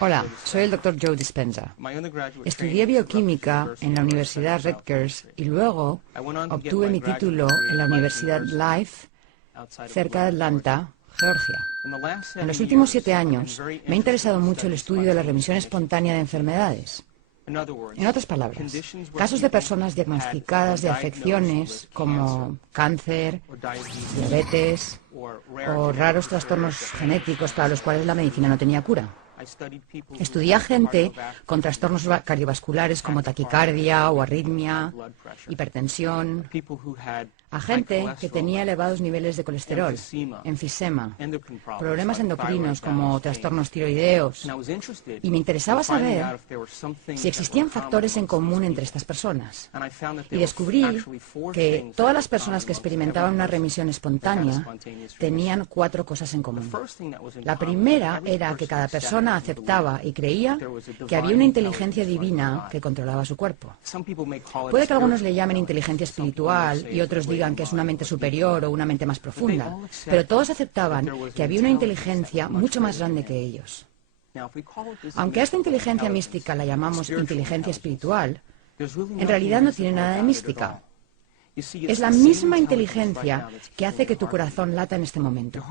Hola, soy el Dr. Joe Dispenza. Estudié bioquímica en la Universidad Rutgers y luego obtuve mi título en la Universidad Life, cerca de Atlanta, Georgia. En los últimos 7 años me ha interesado mucho el estudio de la remisión espontánea de enfermedades. En otras palabras, casos de personas diagnosticadas de afecciones como cáncer, diabetes o raros trastornos genéticos para los cuales la medicina no tenía cura. Estudié a gente con trastornos cardiovasculares como taquicardia o arritmia, hipertensión, a gente que tenía elevados niveles de colesterol, enfisema, problemas endocrinos como trastornos tiroideos, y me interesaba saber si existían factores en común entre estas personas. Y descubrí que todas las personas que experimentaban una remisión espontánea tenían 4 cosas en común. La primera era que cada persona aceptaba y creía que había una inteligencia divina que controlaba su cuerpo. Puede que algunos le llamen inteligencia espiritual y otros digan que es una mente superior o una mente más profunda, pero todos aceptaban que había una inteligencia mucho más grande que ellos. Aunque a esta inteligencia mística la llamamos inteligencia espiritual, en realidad no tiene nada de mística. Es la misma inteligencia que hace que tu corazón lata en este momento.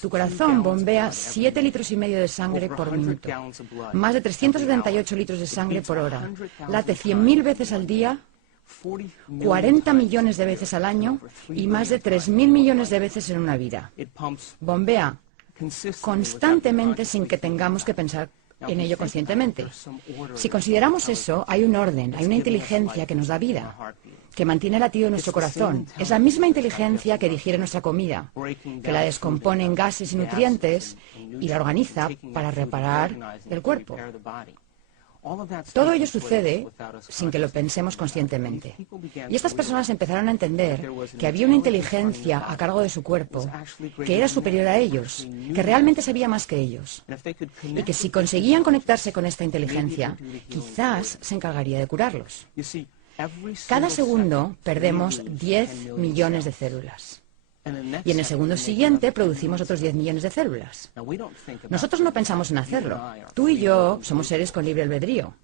Tu corazón bombea 7,5 litros de sangre por minuto, más de 378 litros de sangre por hora, late 100.000 veces al día, 40 millones de veces al año y más de 3.000 millones de veces en una vida. Bombea constantemente sin que tengamos que pensar en ello conscientemente. Si consideramos eso, hay un orden, hay una inteligencia que nos da vida, que mantiene el latido de nuestro corazón. Es la misma inteligencia que digiere nuestra comida, que la descompone en gases y nutrientes y la organiza para reparar el cuerpo. Todo ello sucede sin que lo pensemos conscientemente. Y estas personas empezaron a entender que había una inteligencia a cargo de su cuerpo que era superior a ellos, que realmente sabía más que ellos. Y que si conseguían conectarse con esta inteligencia, quizás se encargaría de curarlos. Cada segundo perdemos 10 millones de células. Y en el segundo siguiente producimos otros 10 millones de células. Nosotros no pensamos en hacerlo. Tú y yo somos seres con libre albedrío.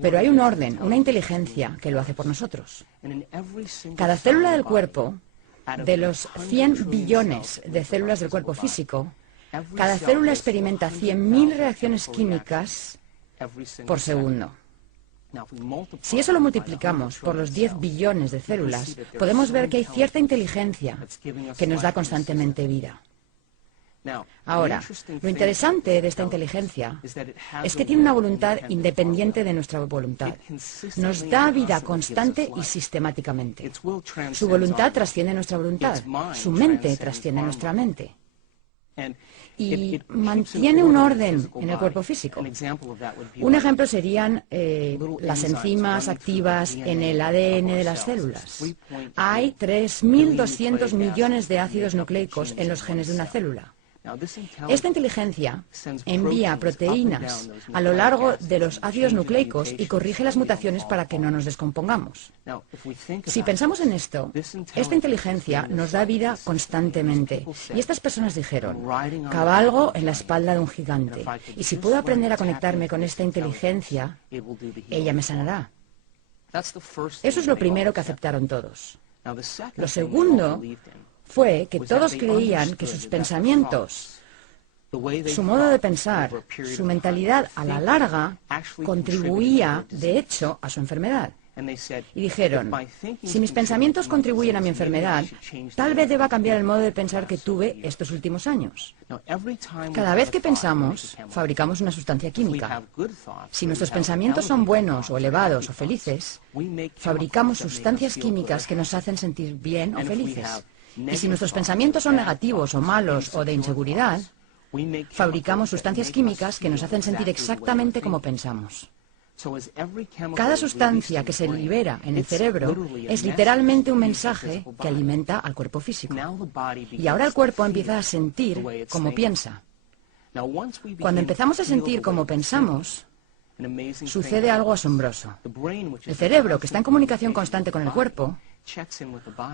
Pero hay un orden, una inteligencia que lo hace por nosotros. Cada célula del cuerpo, de los 100 billones de células del cuerpo físico, cada célula experimenta 100.000 reacciones químicas por segundo. Si eso lo multiplicamos por los 10 billones de células, podemos ver que hay cierta inteligencia que nos da constantemente vida. Ahora, lo interesante de esta inteligencia es que tiene una voluntad independiente de nuestra voluntad. Nos da vida constante y sistemáticamente. Su voluntad trasciende nuestra voluntad. Su mente trasciende nuestra mente. Y mantiene un orden en el cuerpo físico. Un ejemplo serían las enzimas activas en el ADN de las células. Hay 3.200 millones de ácidos nucleicos en los genes de una célula. Esta inteligencia envía proteínas a lo largo de los ácidos nucleicos y corrige las mutaciones para que no nos descompongamos. Si pensamos en esto, esta inteligencia nos da vida constantemente. Y estas personas dijeron, cabalgo en la espalda de un gigante. Y si puedo aprender a conectarme con esta inteligencia, ella me sanará. Eso es lo primero que aceptaron todos. Lo segundo fue que todos creían que sus pensamientos, su modo de pensar, su mentalidad a la larga contribuía, de hecho, a su enfermedad. Y dijeron, si mis pensamientos contribuyen a mi enfermedad, tal vez deba cambiar el modo de pensar que tuve estos últimos años. Cada vez que pensamos, fabricamos una sustancia química. Si nuestros pensamientos son buenos o elevados o felices, fabricamos sustancias químicas que nos hacen sentir bien o felices. Y si nuestros pensamientos son negativos o malos o de inseguridad, fabricamos sustancias químicas que nos hacen sentir exactamente como pensamos. Cada sustancia que se libera en el cerebro es literalmente un mensaje que alimenta al cuerpo físico. Y ahora el cuerpo empieza a sentir como piensa. Cuando empezamos a sentir como pensamos, sucede algo asombroso. El cerebro, que está en comunicación constante con el cuerpo,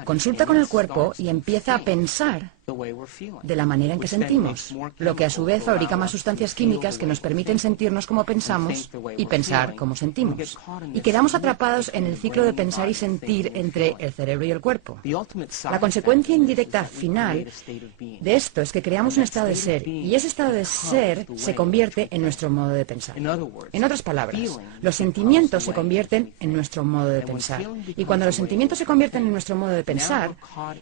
consulta con el cuerpo y empieza a pensar de la manera en que sentimos, lo que a su vez fabrica más sustancias químicas que nos permiten sentirnos como pensamos y pensar como sentimos. Y quedamos atrapados en el ciclo de pensar y sentir entre el cerebro y el cuerpo. La consecuencia indirecta final de esto es que creamos un estado de ser, y ese estado de ser se convierte en nuestro modo de pensar. En otras palabras, los sentimientos se convierten en nuestro modo de pensar. Y cuando los sentimientos se convierten en nuestro modo de pensar,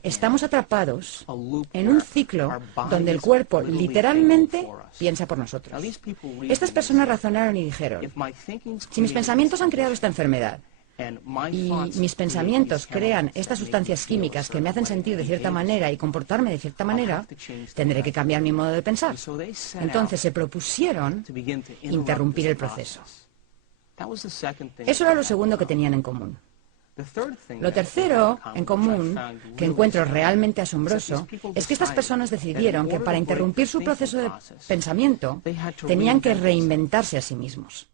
estamos atrapados en un ciclo donde el cuerpo literalmente piensa por nosotros. Estas personas razonaron y dijeron, si mis pensamientos han creado esta enfermedad, y mis pensamientos crean estas sustancias químicas que me hacen sentir de cierta manera y comportarme de cierta manera, tendré que cambiar mi modo de pensar. Entonces se propusieron interrumpir el proceso. Eso era lo segundo que tenían en común. Lo tercero en común, que encuentro realmente asombroso, es que estas personas decidieron que para interrumpir su proceso de pensamiento tenían que reinventarse a sí mismos.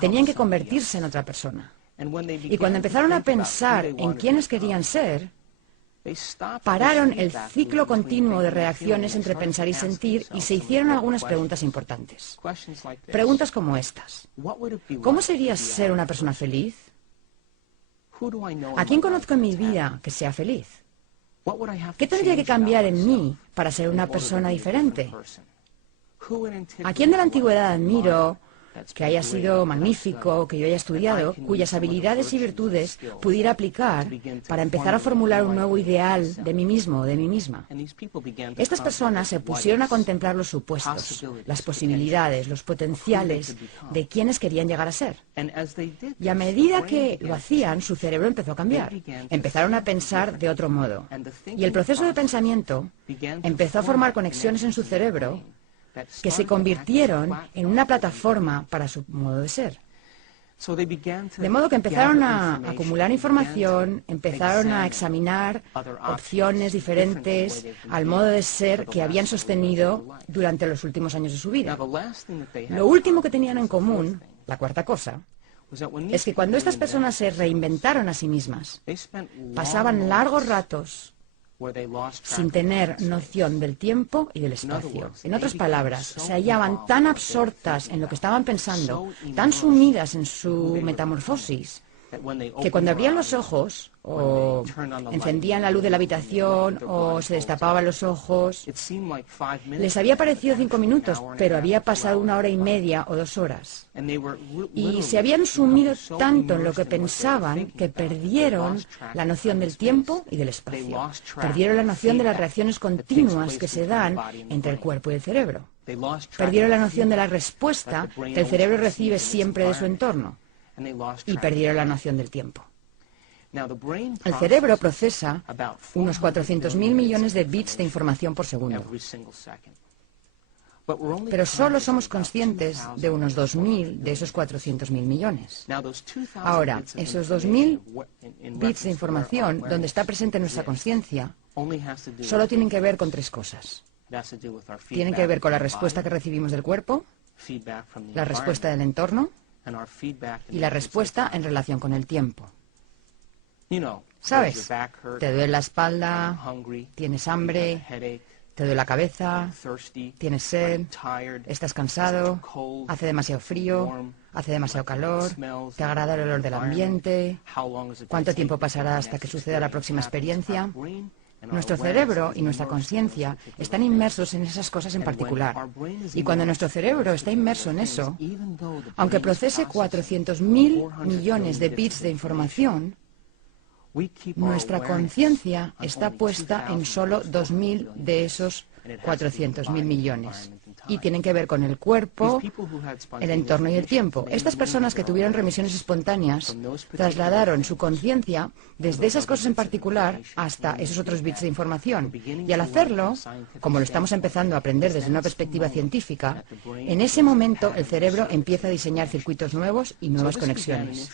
Tenían que convertirse en otra persona. Y cuando empezaron a pensar en quiénes querían ser, pararon el ciclo continuo de reacciones entre pensar y sentir y se hicieron algunas preguntas importantes. Preguntas como estas. ¿Cómo sería ser una persona feliz? ¿A quién conozco en mi vida que sea feliz? ¿Qué tendría que cambiar en mí para ser una persona diferente? ¿A quién de la antigüedad admiro, que haya sido magnífico, que yo haya estudiado, cuyas habilidades y virtudes pudiera aplicar para empezar a formular un nuevo ideal de mí mismo o de mí misma? Estas personas se pusieron a contemplar los supuestos, las posibilidades, los potenciales de quienes querían llegar a ser. Y a medida que lo hacían, su cerebro empezó a cambiar. Empezaron a pensar de otro modo. Y el proceso de pensamiento empezó a formar conexiones en su cerebro que se convirtieron en una plataforma para su modo de ser. De modo que empezaron a acumular información, empezaron a examinar opciones diferentes al modo de ser que habían sostenido durante los últimos años de su vida. Lo último que tenían en común, la cuarta cosa, es que cuando estas personas se reinventaron a sí mismas, pasaban largos ratos sin tener noción del tiempo y del espacio. En otras palabras, se hallaban tan absortas en lo que estaban pensando, tan sumidas en su metamorfosis, que cuando abrían los ojos, o encendían la luz de la habitación, o se destapaban los ojos, les había parecido 5 minutos, pero había pasado 1 hora y media o 2 horas. Y se habían sumido tanto en lo que pensaban que perdieron la noción del tiempo y del espacio. Perdieron la noción de las reacciones continuas que se dan entre el cuerpo y el cerebro. Perdieron la noción de la respuesta que el cerebro recibe siempre de su entorno. Y perdieron la noción del tiempo. El cerebro procesa unos 400.000 millones de bits de información por segundo. Pero solo somos conscientes de unos 2.000 de esos 400.000 millones. Ahora, esos 2.000 bits de información, donde está presente nuestra conciencia, solo tienen que ver con 3 cosas. Tienen que ver con la respuesta que recibimos del cuerpo, la respuesta del entorno y la respuesta en relación con el tiempo. ¿Sabes? Te duele la espalda, tienes hambre, te duele la cabeza, tienes sed, estás cansado, hace demasiado frío, hace demasiado calor, te agrada el olor del ambiente, ¿cuánto tiempo pasará hasta que suceda la próxima experiencia? Nuestro cerebro y nuestra conciencia están inmersos en esas cosas en particular. Y cuando nuestro cerebro está inmerso en eso, aunque procese 400.000 millones de bits de información, nuestra conciencia está puesta en solo 2.000 de esos 400.000 millones. Y tienen que ver con el cuerpo, el entorno y el tiempo. Estas personas que tuvieron remisiones espontáneas trasladaron su conciencia desde esas cosas en particular hasta esos otros bits de información. Y al hacerlo, como lo estamos empezando a aprender desde una perspectiva científica, en ese momento el cerebro empieza a diseñar circuitos nuevos y nuevas conexiones.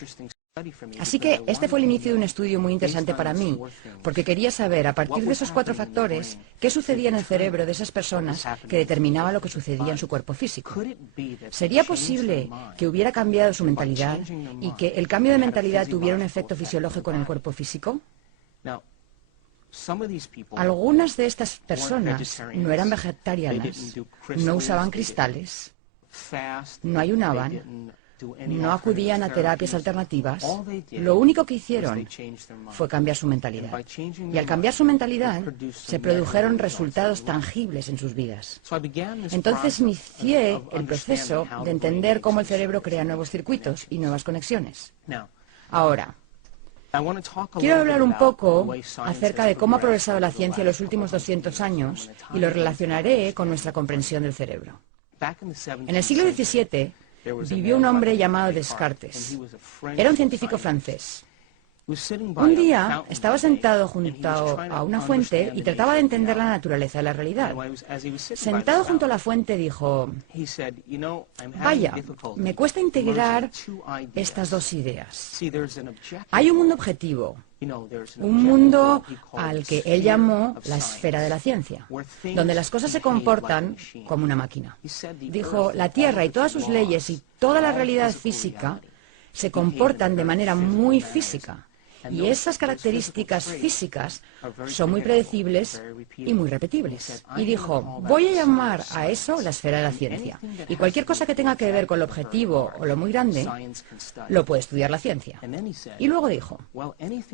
Así que este fue el inicio de un estudio muy interesante para mí, porque quería saber, a partir de esos 4 factores, qué sucedía en el cerebro de esas personas que determinaba lo que sucedía en su cuerpo físico. ¿Sería posible que hubiera cambiado su mentalidad y que el cambio de mentalidad tuviera un efecto fisiológico en el cuerpo físico? Algunas de estas personas no eran vegetarianas, no usaban cristales, no ayunaban, no acudían a terapias alternativas. Lo único que hicieron fue cambiar su mentalidad. Y al cambiar su mentalidad, se produjeron resultados tangibles en sus vidas. Entonces inicié el proceso de entender cómo el cerebro crea nuevos circuitos y nuevas conexiones. Ahora, quiero hablar un poco acerca de cómo ha progresado la ciencia en los últimos 200 años y lo relacionaré con nuestra comprensión del cerebro. En el siglo XVII, vivió un hombre llamado Descartes. Era un científico francés. Un día estaba sentado junto a una fuente y trataba de entender la naturaleza de la realidad. Sentado junto a la fuente dijo: vaya, me cuesta integrar estas dos ideas. Hay un mundo objetivo, un mundo al que él llamó la esfera de la ciencia, donde las cosas se comportan como una máquina. Dijo, la Tierra y todas sus leyes y toda la realidad física se comportan de manera muy física. Y esas características físicas son muy predecibles y muy repetibles. Y dijo, voy a llamar a eso la esfera de la ciencia. Y cualquier cosa que tenga que ver con lo objetivo o lo muy grande, lo puede estudiar la ciencia. Y luego dijo,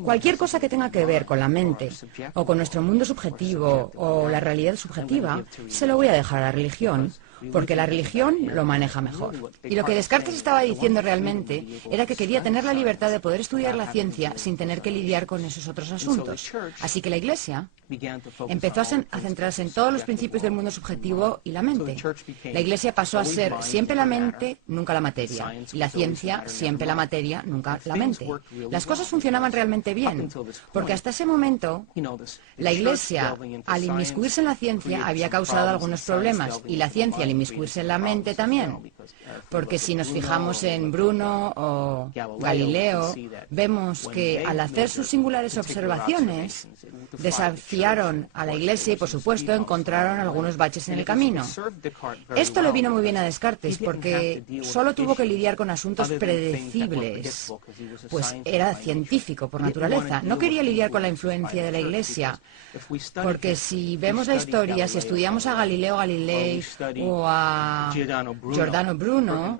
cualquier cosa que tenga que ver con la mente o con nuestro mundo subjetivo o la realidad subjetiva, se lo voy a dejar a la religión, porque la religión lo maneja mejor. Y lo que Descartes estaba diciendo realmente era que quería tener la libertad de poder estudiar la ciencia sin tener que lidiar con esos otros asuntos. Así que la Iglesia empezó a centrarse en todos los principios del mundo subjetivo y la mente. La Iglesia pasó a ser siempre la mente, nunca la materia. Y la ciencia, siempre la materia, nunca la mente. Las cosas funcionaban realmente bien, porque hasta ese momento la Iglesia, al inmiscuirse en la ciencia, había causado algunos problemas, y la ciencia, al inmiscuirse en la mente, también. Porque si nos fijamos en Bruno o Galileo, vemos que al hacer sus singulares observaciones, desafiaron a la Iglesia y, por supuesto, encontraron algunos baches en el camino. Esto le vino muy bien a Descartes porque solo tuvo que lidiar con asuntos predecibles, pues era científico por naturaleza. No quería lidiar con la influencia de la Iglesia, porque si vemos la historia, si estudiamos a Galileo Galilei o a Giordano Bruno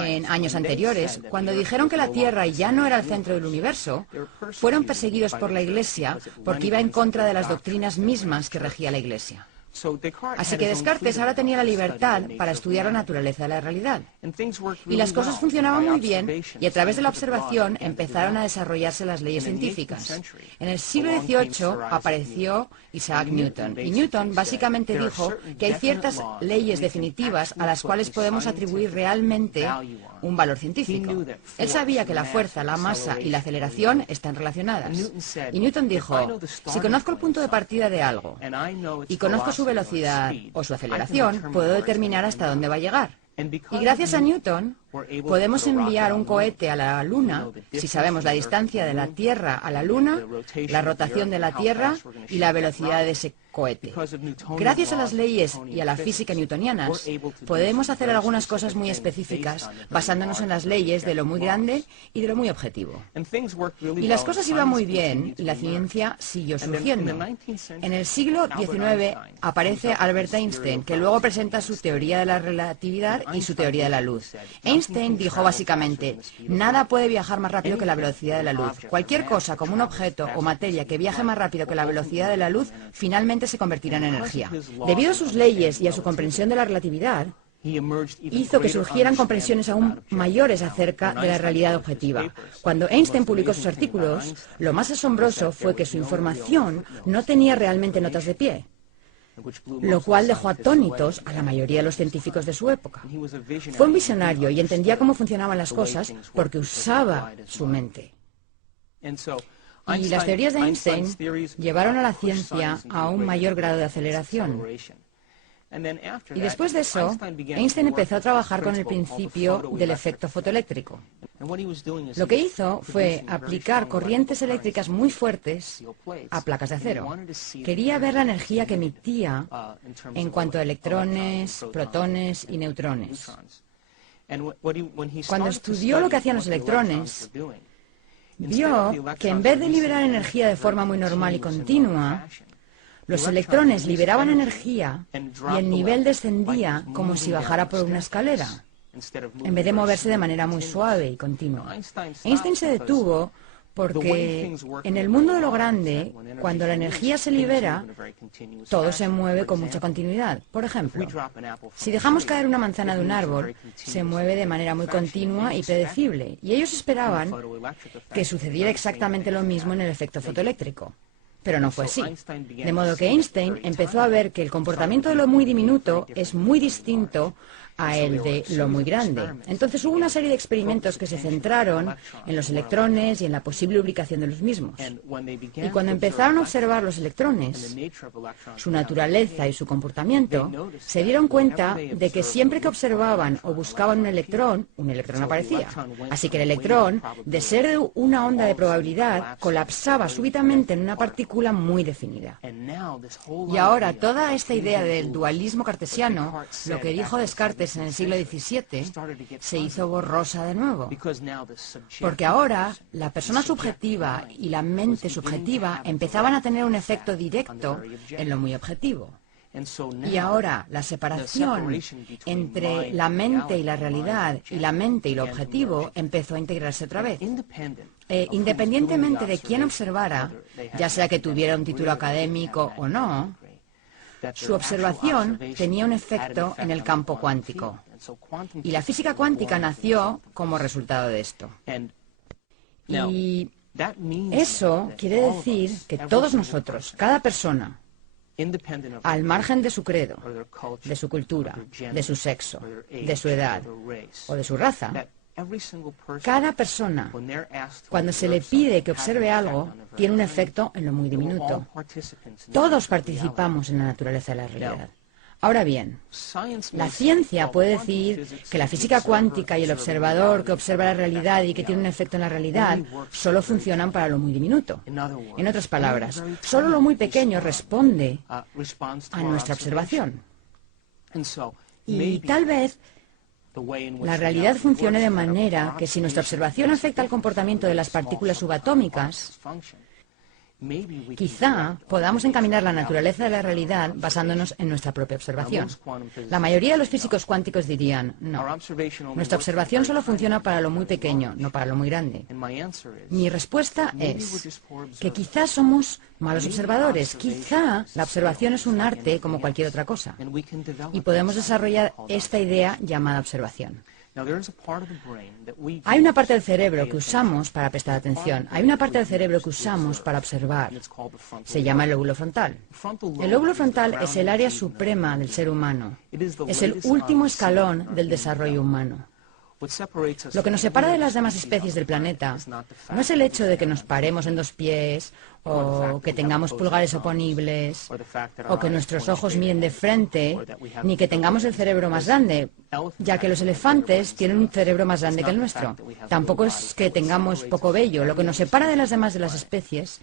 en años anteriores, cuando dijeron que la Tierra ya no era el centro del universo, fueron perseguidos por la Iglesia porque iba en contra de las doctrinas mismas que regía la Iglesia. Así que Descartes ahora tenía la libertad para estudiar la naturaleza de la realidad. Y las cosas funcionaban muy bien, y a través de la observación empezaron a desarrollarse las leyes científicas. En el siglo XVIII apareció Isaac Newton, y Newton básicamente dijo que hay ciertas leyes definitivas a las cuales podemos atribuir realmente un valor científico. Él sabía que la fuerza, la masa y la aceleración están relacionadas. Y Newton dijo, si conozco el punto de partida de algo y conozco su velocidad o su aceleración, puedo determinar hasta dónde va a llegar. Y gracias a Newton podemos enviar un cohete a la Luna si sabemos la distancia de la Tierra a la Luna, la rotación de la Tierra y la velocidad de ese cohete. Gracias a las leyes y a la física newtonianas, podemos hacer algunas cosas muy específicas basándonos en las leyes de lo muy grande y de lo muy objetivo. Y las cosas iban muy bien y la ciencia siguió surgiendo. En el siglo XIX aparece Albert Einstein, que luego presenta su teoría de la relatividad y su teoría de la luz. Einstein dijo básicamente, nada puede viajar más rápido que la velocidad de la luz. Cualquier cosa, como un objeto o materia que viaje más rápido que la velocidad de la luz, finalmente se convertirá en energía. Debido a sus leyes y a su comprensión de la relatividad, hizo que surgieran comprensiones aún mayores acerca de la realidad objetiva. Cuando Einstein publicó sus artículos, lo más asombroso fue que su información no tenía realmente notas de pie, lo cual dejó atónitos a la mayoría de los científicos de su época. Fue un visionario y entendía cómo funcionaban las cosas porque usaba su mente. Y las teorías de Einstein llevaron a la ciencia a un mayor grado de aceleración. Y después de eso, Einstein empezó a trabajar con el principio del efecto fotoeléctrico. Lo que hizo fue aplicar corrientes eléctricas muy fuertes a placas de acero. Quería ver la energía que emitía en cuanto a electrones, protones y neutrones. Cuando estudió lo que hacían los electrones, vio que en vez de liberar energía de forma muy normal y continua, los electrones liberaban energía y el nivel descendía como si bajara por una escalera, en vez de moverse de manera muy suave y continua. Einstein se detuvo porque en el mundo de lo grande, cuando la energía se libera, todo se mueve con mucha continuidad. Por ejemplo, si dejamos caer una manzana de un árbol, se mueve de manera muy continua y predecible, y ellos esperaban que sucediera exactamente lo mismo en el efecto fotoeléctrico. Pero no fue así. De modo que Einstein empezó a ver que el comportamiento de lo muy diminuto es muy distinto a el de lo muy grande. Entonces hubo una serie de experimentos que se centraron en los electrones y en la posible ubicación de los mismos. Y cuando empezaron a observar los electrones, su naturaleza y su comportamiento, se dieron cuenta de que siempre que observaban o buscaban un electrón aparecía. Así que el electrón, de ser de una onda de probabilidad, colapsaba súbitamente en una partícula muy definida. Y ahora toda esta idea del dualismo cartesiano, lo que dijo Descartes en el siglo XVII, se hizo borrosa de nuevo. Porque ahora la persona subjetiva y la mente subjetiva empezaban a tener un efecto directo en lo muy objetivo. Y ahora la separación entre la mente y la realidad y la mente y lo objetivo empezó a integrarse otra vez. Independientemente de quién observara, ya sea que tuviera un título académico o no, su observación tenía un efecto en el campo cuántico. Y la física cuántica nació como resultado de esto. Y eso quiere decir que todos nosotros, cada persona, al margen de su credo, de su cultura, de su sexo, de su edad o de su raza, cada persona, cuando se le pide que observe algo, tiene un efecto en lo muy diminuto. Todos participamos en la naturaleza de la realidad. Ahora bien, la ciencia puede decir que la física cuántica y el observador que observa la realidad y que tiene un efecto en la realidad solo funcionan para lo muy diminuto. En otras palabras, solo lo muy pequeño responde a nuestra observación. Y tal vez la realidad funcione de manera que si nuestra observación afecta al comportamiento de las partículas subatómicas, quizá podamos encaminar la naturaleza de la realidad basándonos en nuestra propia observación. La mayoría de los físicos cuánticos dirían, no, nuestra observación solo funciona para lo muy pequeño, no para lo muy grande. Mi respuesta es que quizá somos malos observadores, quizá la observación es un arte como cualquier otra cosa, y podemos desarrollar esta idea llamada observación. Hay una parte del cerebro que usamos para prestar atención. Hay una parte del cerebro que usamos para observar. Se llama el lóbulo frontal. El lóbulo frontal es el área suprema del ser humano. Es el último escalón del desarrollo humano. Lo que nos separa de las demás especies del planeta no es el hecho de que nos paremos en dos pies, o que tengamos pulgares oponibles, o que nuestros ojos miren de frente, ni que tengamos el cerebro más grande, ya que los elefantes tienen un cerebro más grande que el nuestro. Tampoco es que tengamos poco vello. Lo que nos separa de las demás de las especies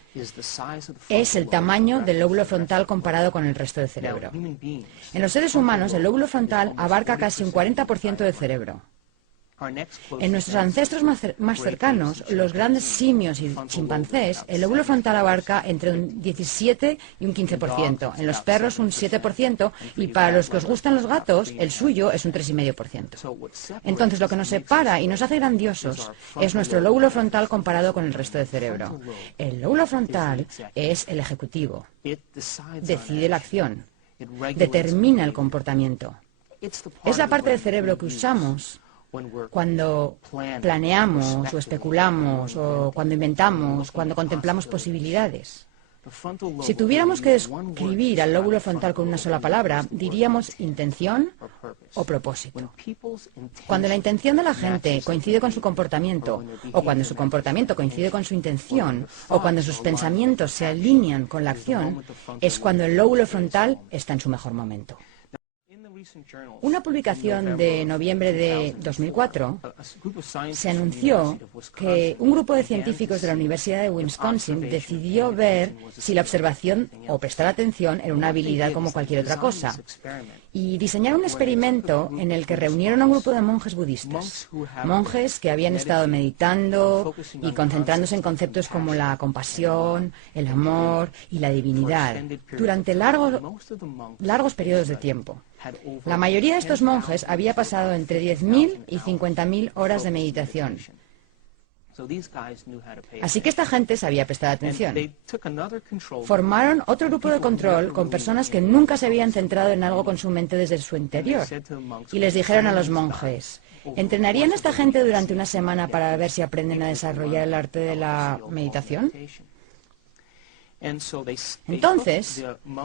es el tamaño del lóbulo frontal comparado con el resto del cerebro. En los seres humanos, el lóbulo frontal abarca casi un 40% del cerebro. En nuestros ancestros más cercanos, los grandes simios y chimpancés, el lóbulo frontal abarca entre un 17 y un 15%, en los perros un 7% y para los que os gustan los gatos, el suyo es un 3,5%. Entonces, lo que nos separa y nos hace grandiosos es nuestro lóbulo frontal comparado con el resto del cerebro. El lóbulo frontal es el ejecutivo, decide la acción, determina el comportamiento. Es la parte del cerebro que usamos cuando planeamos o especulamos o cuando inventamos, cuando contemplamos posibilidades. Si tuviéramos que describir al lóbulo frontal con una sola palabra, diríamos intención o propósito. Cuando la intención de la gente coincide con su comportamiento, o cuando su comportamiento coincide con su intención, o cuando sus pensamientos se alinean con la acción, es cuando el lóbulo frontal está en su mejor momento. Una publicación de noviembre de 2004 se anunció que un grupo de científicos de la Universidad de Wisconsin decidió ver si la observación o prestar atención era una habilidad como cualquier otra cosa, y diseñaron un experimento en el que reunieron a un grupo de monjes budistas, monjes que habían estado meditando y concentrándose en conceptos como la compasión, el amor y la divinidad durante largos periodos de tiempo. La mayoría de estos monjes había pasado entre 10.000 y 50.000 horas de meditación. Así que esta gente sabía prestar atención. Formaron otro grupo de control con personas que nunca se habían centrado en algo con su mente desde su interior. Y les dijeron a los monjes: ¿entrenarían a esta gente durante una semana para ver si aprenden a desarrollar el arte de la meditación? Entonces,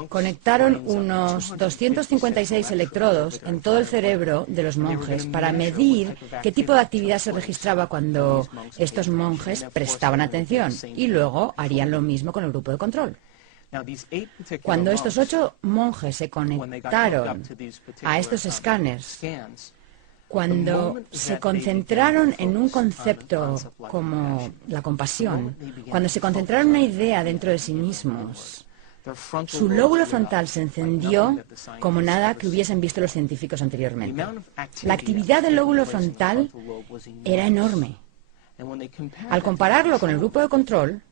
conectaron unos 256 electrodos en todo el cerebro de los monjes para medir qué tipo de actividad se registraba cuando estos monjes prestaban atención, y luego harían lo mismo con el grupo de control. Cuando estos 8 monjes se conectaron a estos escáneres, cuando se concentraron en un concepto como la compasión, cuando se concentraron en una idea dentro de sí mismos, su lóbulo frontal se encendió como nada que hubiesen visto los científicos anteriormente. La actividad del lóbulo frontal era enorme. Al compararlo con el grupo de control,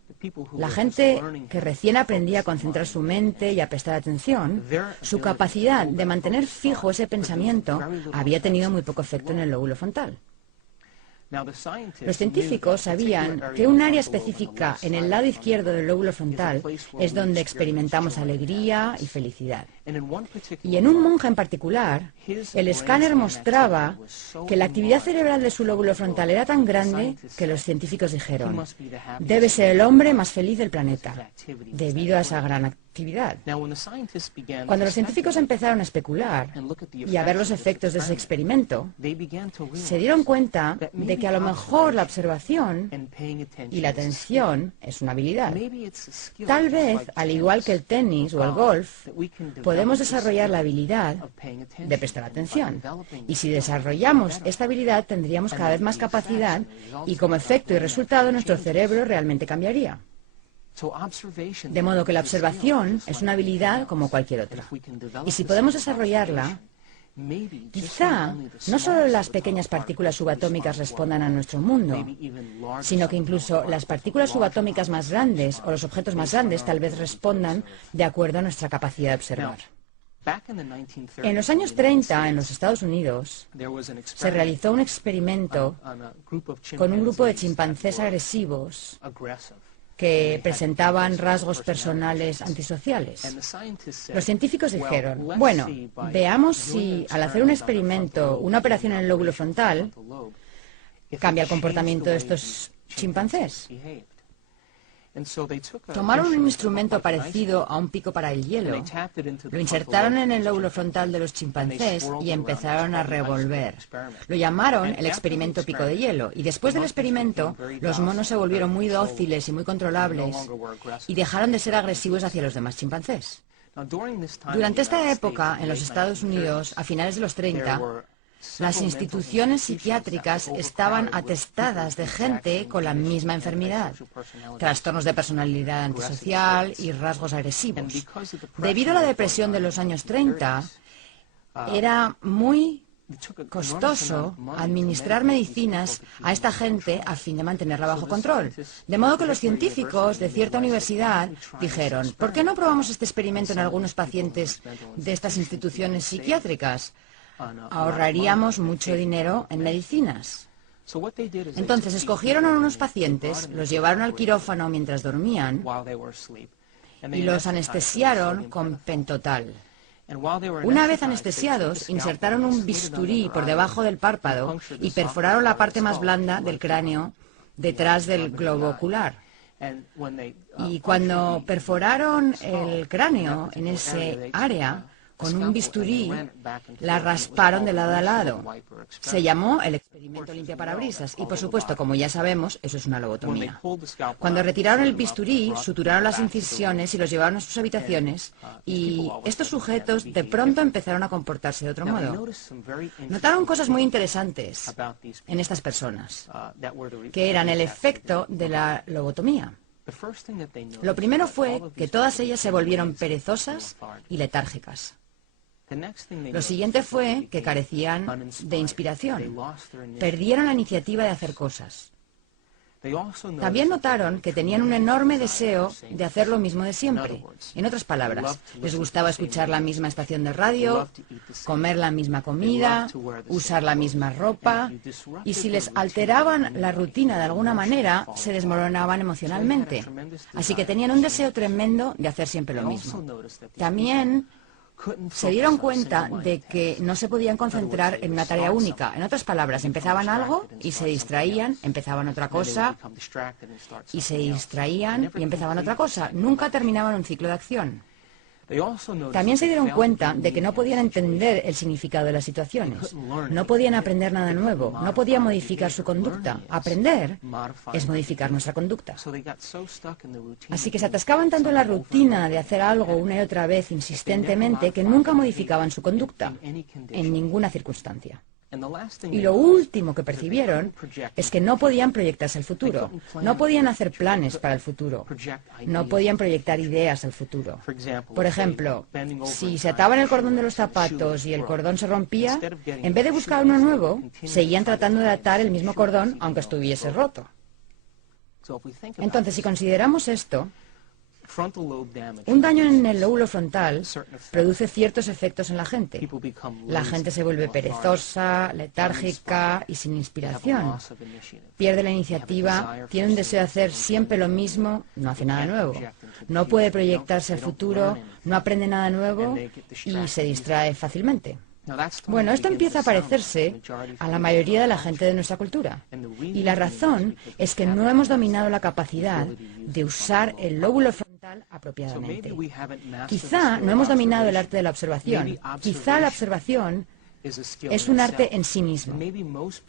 la gente que recién aprendía a concentrar su mente y a prestar atención, su capacidad de mantener fijo ese pensamiento había tenido muy poco efecto en el lóbulo frontal. Los científicos sabían que un área específica en el lado izquierdo del lóbulo frontal es donde experimentamos alegría y felicidad. Y en un monje en particular, el escáner mostraba que la actividad cerebral de su lóbulo frontal era tan grande que los científicos dijeron: debe ser el hombre más feliz del planeta, debido a esa gran actividad. Cuando los científicos empezaron a especular y a ver los efectos de ese experimento, se dieron cuenta de que a lo mejor la observación y la atención es una habilidad. Tal vez, al igual que el tenis o el golf, podemos desarrollar la habilidad de prestar atención. Y si desarrollamos esta habilidad, tendríamos cada vez más capacidad y, como efecto y resultado, nuestro cerebro realmente cambiaría. De modo que la observación es una habilidad como cualquier otra. Y si podemos desarrollarla, quizá no solo las pequeñas partículas subatómicas respondan a nuestro mundo, sino que incluso las partículas subatómicas más grandes o los objetos más grandes tal vez respondan de acuerdo a nuestra capacidad de observar. En los años 30, en los Estados Unidos, se realizó un experimento con un grupo de chimpancés agresivos que presentaban rasgos personales antisociales. Los científicos dijeron: bueno, veamos si al hacer un experimento, una operación en el lóbulo frontal, cambia el comportamiento de estos chimpancés. Tomaron un instrumento parecido a un pico para el hielo, lo insertaron en el lóbulo frontal de los chimpancés y empezaron a revolver. Lo llamaron el experimento pico de hielo, y después del experimento, los monos se volvieron muy dóciles y muy controlables y dejaron de ser agresivos hacia los demás chimpancés. Durante esta época, en los Estados Unidos, a finales de los 30, las instituciones psiquiátricas estaban atestadas de gente con la misma enfermedad, trastornos de personalidad antisocial y rasgos agresivos. Debido a la depresión de los años 30, era muy costoso administrar medicinas a esta gente a fin de mantenerla bajo control. De modo que los científicos de cierta universidad dijeron: ¿por qué no probamos este experimento en algunos pacientes de estas instituciones psiquiátricas? Ahorraríamos mucho dinero en medicinas. Entonces escogieron a unos pacientes, los llevaron al quirófano mientras dormían y los anestesiaron con pentotal. Una vez anestesiados, insertaron un bisturí por debajo del párpado y perforaron la parte más blanda del cráneo detrás del globo ocular. Y cuando perforaron el cráneo en ese área, con un bisturí, la rasparon de lado a lado. Se llamó el experimento limpiaparabrisas y, por supuesto, como ya sabemos, eso es una lobotomía. Cuando retiraron el bisturí, suturaron las incisiones y los llevaron a sus habitaciones y estos sujetos de pronto empezaron a comportarse de otro modo. Notaron cosas muy interesantes en estas personas, que eran el efecto de la lobotomía. Lo primero fue que todas ellas se volvieron perezosas y letárgicas. Lo siguiente fue que carecían de inspiración. Perdieron la iniciativa de hacer cosas. También notaron que tenían un enorme deseo de hacer lo mismo de siempre. En otras palabras, les gustaba escuchar la misma estación de radio, comer la misma comida, usar la misma ropa, y si les alteraban la rutina de alguna manera, se desmoronaban emocionalmente. Así que tenían un deseo tremendo de hacer siempre lo mismo. También se dieron cuenta de que no se podían concentrar en una tarea única. En otras palabras, empezaban algo y se distraían, empezaban otra cosa y se distraían y empezaban otra cosa. Nunca terminaban un ciclo de acción. También se dieron cuenta de que no podían entender el significado de las situaciones. No podían aprender nada nuevo. No podían modificar su conducta. Aprender es modificar nuestra conducta. Así que se atascaban tanto en la rutina de hacer algo una y otra vez insistentemente que nunca modificaban su conducta en ninguna circunstancia. Y lo último que percibieron es que no podían proyectarse al futuro, no podían hacer planes para el futuro, no podían proyectar ideas al futuro. Por ejemplo, si se ataban el cordón de los zapatos y el cordón se rompía, en vez de buscar uno nuevo, seguían tratando de atar el mismo cordón aunque estuviese roto. Entonces, si consideramos esto, un daño en el lóbulo frontal produce ciertos efectos en la gente. La gente se vuelve perezosa, letárgica y sin inspiración. Pierde la iniciativa, tiene un deseo de hacer siempre lo mismo, no hace nada nuevo. No puede proyectarse al futuro, no aprende nada nuevo y se distrae fácilmente. Bueno, esto empieza a parecerse a la mayoría de la gente de nuestra cultura. Y la razón es que no hemos dominado la capacidad de usar el lóbulo frontal apropiadamente. Quizá no hemos dominado el arte de la observación. Quizá la observación es un arte en sí mismo.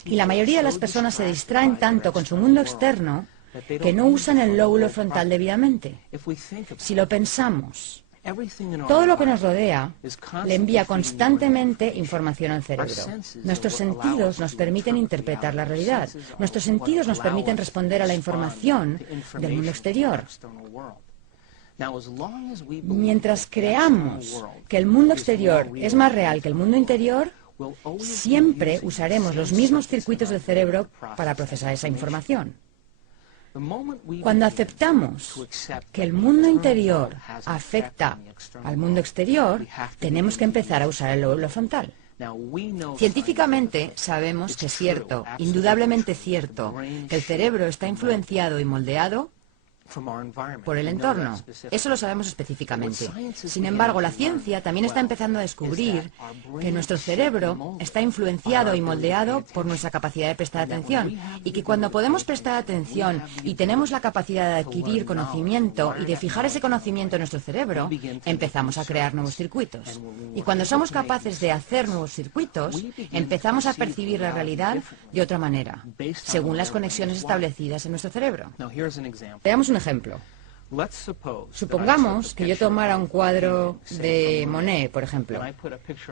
Y la mayoría de las personas se distraen tanto con su mundo externo que no usan el lóbulo frontal debidamente. Si lo pensamos, todo lo que nos rodea le envía constantemente información al cerebro. Nuestros sentidos nos permiten interpretar la realidad. Nuestros sentidos nos permiten responder a la información del mundo exterior. Mientras creamos que el mundo exterior es más real que el mundo interior, siempre usaremos los mismos circuitos del cerebro para procesar esa información. Cuando aceptamos que el mundo interior afecta al mundo exterior, tenemos que empezar a usar el lóbulo frontal. Científicamente sabemos que es cierto, indudablemente cierto, que el cerebro está influenciado y moldeado por el entorno. Eso lo sabemos específicamente. Sin embargo, la ciencia también está empezando a descubrir que nuestro cerebro está influenciado y moldeado por nuestra capacidad de prestar atención y que cuando podemos prestar atención y tenemos la capacidad de adquirir conocimiento y de fijar ese conocimiento en nuestro cerebro, empezamos a crear nuevos circuitos. Y cuando somos capaces de hacer nuevos circuitos, empezamos a percibir la realidad de otra manera, según las conexiones establecidas en nuestro cerebro. Veamos un ejemplo. Supongamos que yo tomara un cuadro de Monet, por ejemplo,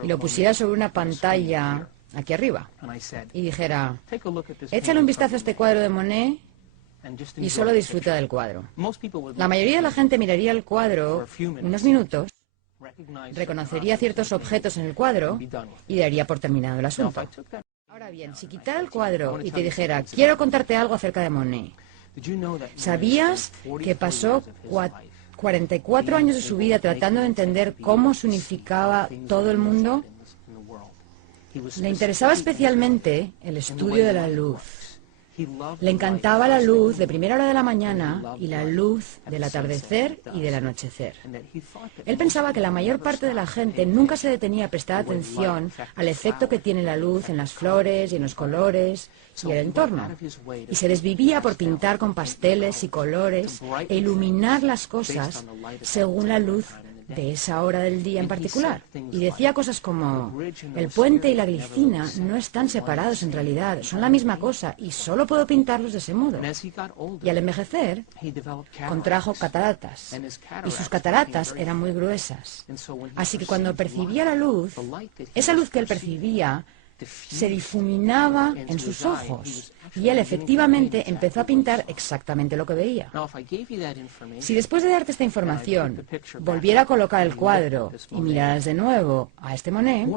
y lo pusiera sobre una pantalla aquí arriba y dijera, échale un vistazo a este cuadro de Monet y solo disfruta del cuadro. La mayoría de la gente miraría el cuadro unos minutos, reconocería ciertos objetos en el cuadro y daría por terminado el asunto. Ahora bien, si quitara el cuadro y te dijera, quiero contarte algo acerca de Monet, ¿sabías que pasó 44 años de su vida tratando de entender cómo se unificaba todo el mundo? Le interesaba especialmente el estudio de la luz. Le encantaba la luz de primera hora de la mañana y la luz del atardecer y del anochecer. Él pensaba que la mayor parte de la gente nunca se detenía a prestar atención al efecto que tiene la luz en las flores y en los colores y el entorno. Y se desvivía por pintar con pasteles y colores e iluminar las cosas según la luz de esa hora del día en particular. Y decía cosas como, el puente y la glicina no están separados en realidad, son la misma cosa y solo puedo pintarlos de ese modo. Y al envejecer, contrajo cataratas. Y sus cataratas eran muy gruesas. Así que cuando percibía la luz, esa luz que él percibía se difuminaba en sus ojos y él efectivamente empezó a pintar exactamente lo que veía. Si después de darte esta información volviera a colocar el cuadro y miraras de nuevo a este Monet,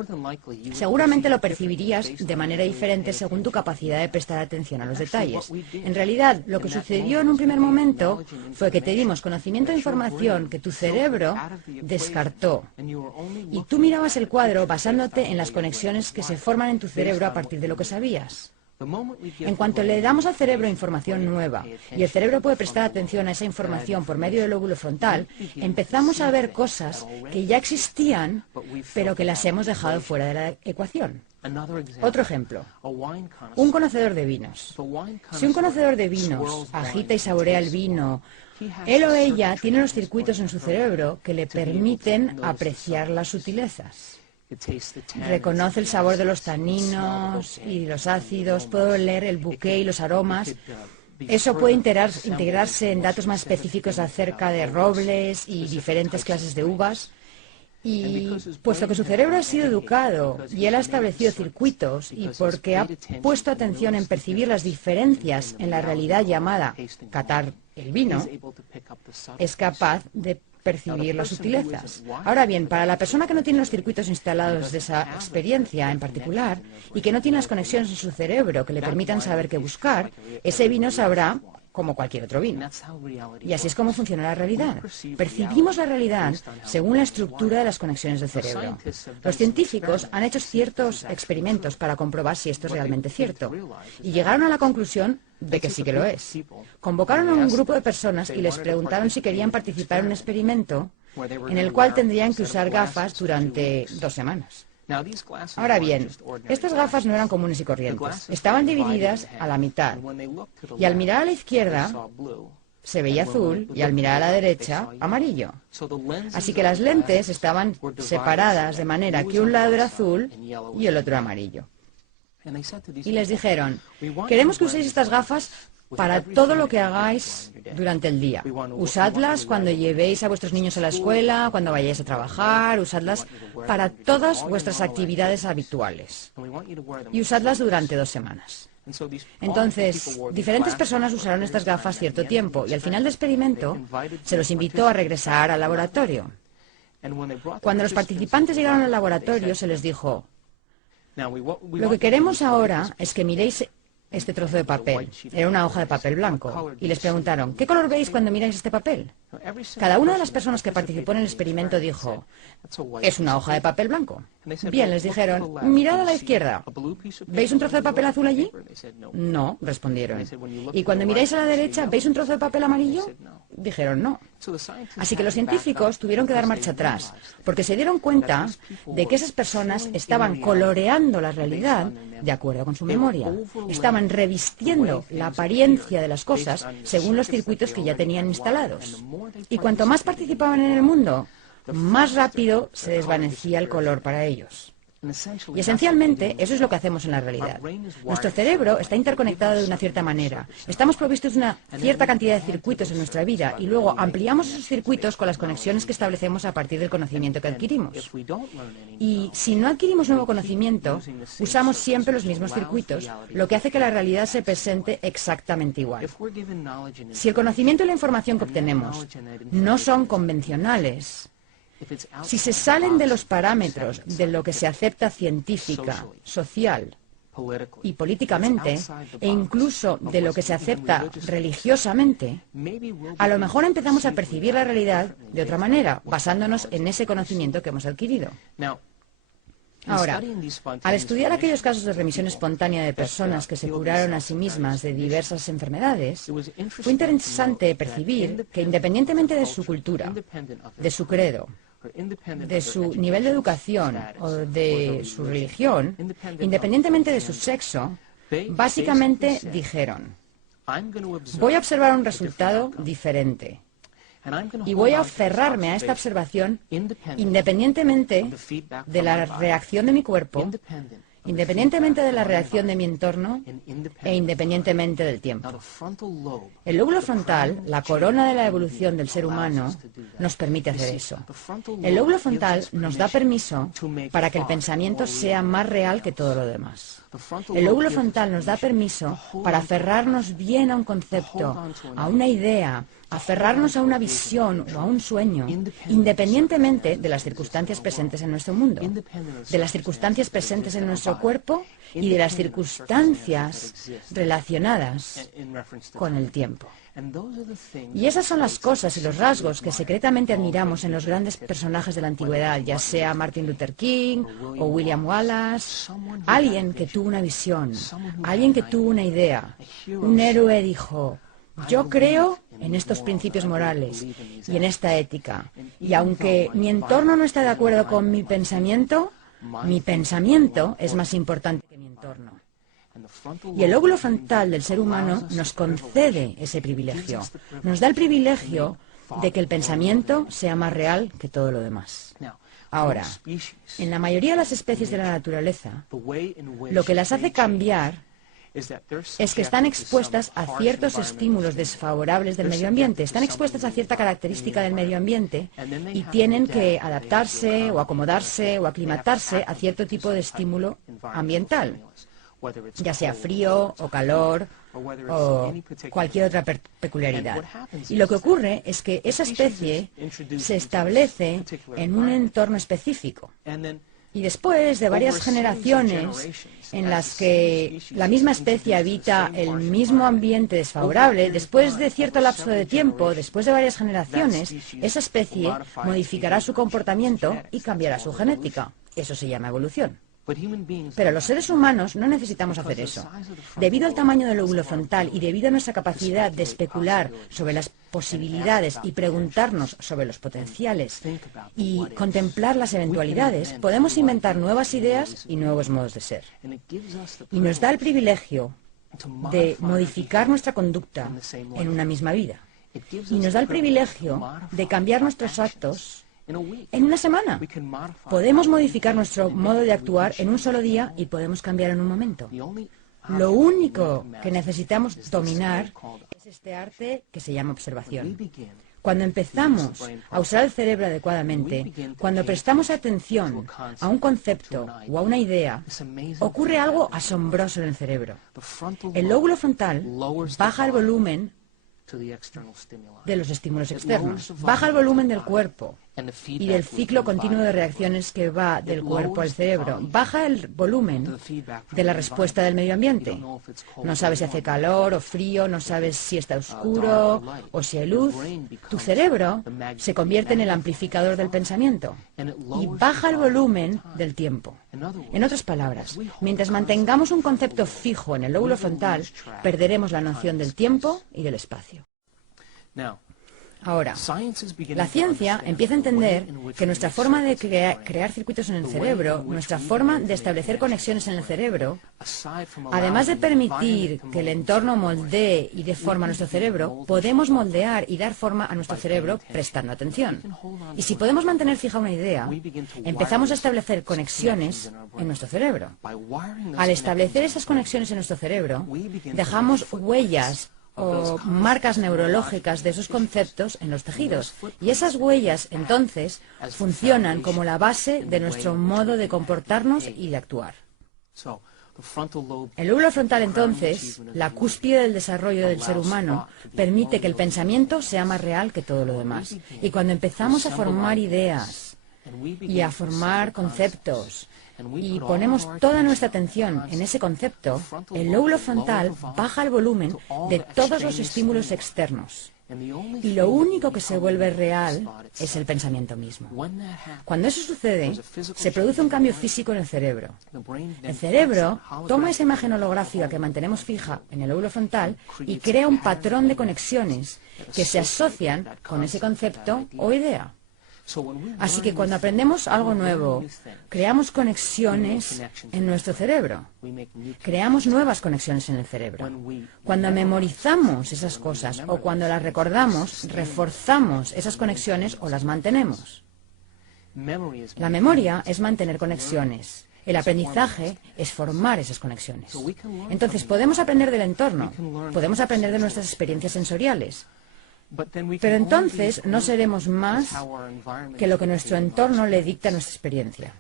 seguramente lo percibirías de manera diferente según tu capacidad de prestar atención a los detalles. En realidad, lo que sucedió en un primer momento fue que te dimos conocimiento de información que tu cerebro descartó y tú mirabas el cuadro basándote en las conexiones que se forman en tu cerebro a partir de lo que sabías. En cuanto le damos al cerebro información nueva y el cerebro puede prestar atención a esa información por medio del lóbulo frontal, empezamos a ver cosas que ya existían, pero que las hemos dejado fuera de la ecuación. Otro ejemplo, un conocedor de vinos. Si un conocedor de vinos agita y saborea el vino, él o ella tiene los circuitos en su cerebro que le permiten apreciar las sutilezas. Reconoce el sabor de los taninos y los ácidos, puede oler el bouquet y los aromas. Eso puede integrarse en datos más específicos acerca de robles y diferentes clases de uvas. Y puesto que su cerebro ha sido educado y él ha establecido circuitos y porque ha puesto atención en percibir las diferencias en la realidad llamada catar el vino, es capaz de percibir las sutilezas. Ahora bien, para la persona que no tiene los circuitos instalados de esa experiencia en particular y que no tiene las conexiones en su cerebro que le permitan saber qué buscar, ese vino sabrá como cualquier otro vino. Y así es como funciona la realidad. Percibimos la realidad según la estructura de las conexiones del cerebro. Los científicos han hecho ciertos experimentos para comprobar si esto es realmente cierto y llegaron a la conclusión de que sí que lo es. Convocaron a un grupo de personas y les preguntaron si querían participar en un experimento en el cual tendrían que usar gafas durante 2 semanas. Ahora bien, estas gafas no eran comunes y corrientes. Estaban divididas a la mitad. Y al mirar a la izquierda, se veía azul y al mirar a la derecha, amarillo. Así que las lentes estaban separadas de manera que un lado era azul y el otro amarillo. Y les dijeron, queremos que uséis estas gafas para todo lo que hagáis durante el día. Usadlas cuando llevéis a vuestros niños a la escuela, cuando vayáis a trabajar, usadlas para todas vuestras actividades habituales. Y usadlas durante 2 semanas. Entonces, diferentes personas usaron estas gafas cierto tiempo y al final del experimento se los invitó a regresar al laboratorio. Cuando los participantes llegaron al laboratorio se les dijo, lo que queremos ahora es que miréis este trozo de papel. Era una hoja de papel blanco. Y les preguntaron, ¿qué color veis cuando miráis este papel? Cada una de las personas que participó en el experimento dijo, es una hoja de papel blanco. Bien, les dijeron, mirad a la izquierda. ¿Veis un trozo de papel azul allí? No, respondieron. ¿Y cuando miráis a la derecha, veis un trozo de papel amarillo? Dijeron no. Así que los científicos tuvieron que dar marcha atrás, porque se dieron cuenta de que esas personas estaban coloreando la realidad de acuerdo con su memoria. Estaban revistiendo la apariencia de las cosas según los circuitos que ya tenían instalados. Y cuanto más participaban en el mundo, más rápido se desvanecía el color para ellos. Y esencialmente eso es lo que hacemos en la realidad. Nuestro cerebro está interconectado de una cierta manera. Estamos provistos de una cierta cantidad de circuitos en nuestra vida y luego ampliamos esos circuitos con las conexiones que establecemos a partir del conocimiento que adquirimos. Y si no adquirimos nuevo conocimiento, usamos siempre los mismos circuitos, lo que hace que la realidad se presente exactamente igual. Si el conocimiento y la información que obtenemos no son convencionales, si se salen de los parámetros de lo que se acepta científica, social y políticamente, e incluso de lo que se acepta religiosamente, a lo mejor empezamos a percibir la realidad de otra manera, basándonos en ese conocimiento que hemos adquirido. Ahora, al estudiar aquellos casos de remisión espontánea de personas que se curaron a sí mismas de diversas enfermedades, fue interesante percibir que independientemente de su cultura, de su credo, de su nivel de educación o de su religión, independientemente de su sexo, básicamente dijeron, voy a observar un resultado diferente. Y voy a aferrarme a esta observación independientemente de la reacción de mi cuerpo, independientemente de la reacción de mi entorno e independientemente del tiempo. El lóbulo frontal, la corona de la evolución del ser humano, nos permite hacer eso. El lóbulo frontal nos da permiso para que el pensamiento sea más real que todo lo demás. El lóbulo frontal nos da permiso para aferrarnos bien a un concepto, a una idea, aferrarnos a una visión o a un sueño, independientemente de las circunstancias presentes en nuestro mundo, de las circunstancias presentes en nuestro cuerpo y de las circunstancias relacionadas con el tiempo. Y esas son las cosas y los rasgos que secretamente admiramos en los grandes personajes de la antigüedad, ya sea Martin Luther King o William Wallace. Alguien que tuvo una visión, alguien que tuvo una idea. Un héroe dijo: yo creo en estos principios morales y en esta ética. Y aunque mi entorno no está de acuerdo con mi pensamiento es más importante que mi entorno. Y el lóbulo frontal del ser humano nos concede ese privilegio. Nos da el privilegio de que el pensamiento sea más real que todo lo demás. Ahora, en la mayoría de las especies de la naturaleza, lo que las hace cambiar es que están expuestas a ciertos estímulos desfavorables del medio ambiente, están expuestas a cierta característica del medio ambiente y tienen que adaptarse o acomodarse o aclimatarse a cierto tipo de estímulo ambiental, ya sea frío o calor o cualquier otra peculiaridad. Y lo que ocurre es que esa especie se establece en un entorno específico. Y después de varias generaciones en las que la misma especie habita el mismo ambiente desfavorable, después de cierto lapso de tiempo, después de varias generaciones, esa especie modificará su comportamiento y cambiará su genética. Eso se llama evolución. Pero los seres humanos no necesitamos hacer eso. Debido al tamaño del lóbulo frontal y debido a nuestra capacidad de especular sobre las posibilidades y preguntarnos sobre los potenciales y contemplar las eventualidades, podemos inventar nuevas ideas y nuevos modos de ser. Y nos da el privilegio de modificar nuestra conducta en una misma vida. Y nos da el privilegio de cambiar nuestros actos en una semana. Podemos modificar nuestro modo de actuar en un solo día y podemos cambiar en un momento. Lo único que necesitamos dominar es este arte que se llama observación. Cuando empezamos a usar el cerebro adecuadamente, cuando prestamos atención a un concepto o a una idea, ocurre algo asombroso en el cerebro. El lóbulo frontal baja el volumen de los estímulos externos, baja el volumen del cuerpo y del ciclo continuo de reacciones que va del cuerpo al cerebro, baja el volumen de la respuesta del medio ambiente. No sabes si hace calor o frío, no sabes si está oscuro o si hay luz. Tu cerebro se convierte en el amplificador del pensamiento y baja el volumen del tiempo. En otras palabras, mientras mantengamos un concepto fijo en el lóbulo frontal, perderemos la noción del tiempo y del espacio. Ahora, la ciencia empieza a entender que nuestra forma de crear circuitos en el cerebro, nuestra forma de establecer conexiones en el cerebro, además de permitir que el entorno moldee y dé forma a nuestro cerebro, podemos moldear y dar forma a nuestro cerebro prestando atención. Y si podemos mantener fija una idea, empezamos a establecer conexiones en nuestro cerebro. Al establecer esas conexiones en nuestro cerebro, dejamos huellas o marcas neurológicas de esos conceptos en los tejidos. Y esas huellas, entonces, funcionan como la base de nuestro modo de comportarnos y de actuar. El lóbulo frontal, entonces, la cúspide del desarrollo del ser humano, permite que el pensamiento sea más real que todo lo demás. Y cuando empezamos a formar ideas y a formar conceptos, y ponemos toda nuestra atención en ese concepto, el lóbulo frontal baja el volumen de todos los estímulos externos. Y lo único que se vuelve real es el pensamiento mismo. Cuando eso sucede, se produce un cambio físico en el cerebro. El cerebro toma esa imagen holográfica que mantenemos fija en el lóbulo frontal y crea un patrón de conexiones que se asocian con ese concepto o idea. Así que cuando aprendemos algo nuevo, creamos conexiones en nuestro cerebro. Creamos nuevas conexiones en el cerebro. Cuando memorizamos esas cosas o cuando las recordamos, reforzamos esas conexiones o las mantenemos. La memoria es mantener conexiones. El aprendizaje es formar esas conexiones. Entonces, podemos aprender del entorno, podemos aprender de nuestras experiencias sensoriales, pero entonces no seremos más que lo que nuestro entorno le dicta a nuestra experiencia.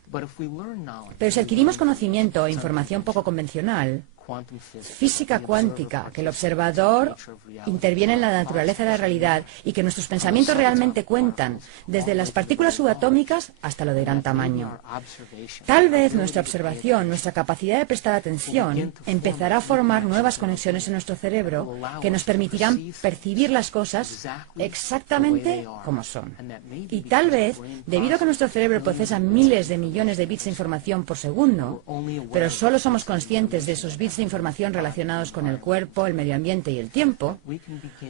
Pero si adquirimos conocimiento e información poco convencional, física cuántica, que el observador interviene en la naturaleza de la realidad y que nuestros pensamientos realmente cuentan, desde las partículas subatómicas hasta lo de gran tamaño. Tal vez nuestra observación, nuestra capacidad de prestar atención, empezará a formar nuevas conexiones en nuestro cerebro que nos permitirán percibir las cosas exactamente como son. Y tal vez, debido a que nuestro cerebro procesa miles de millones de bits de información por segundo, pero solo somos conscientes de esos bits de información relacionados con el cuerpo, el medio ambiente y el tiempo,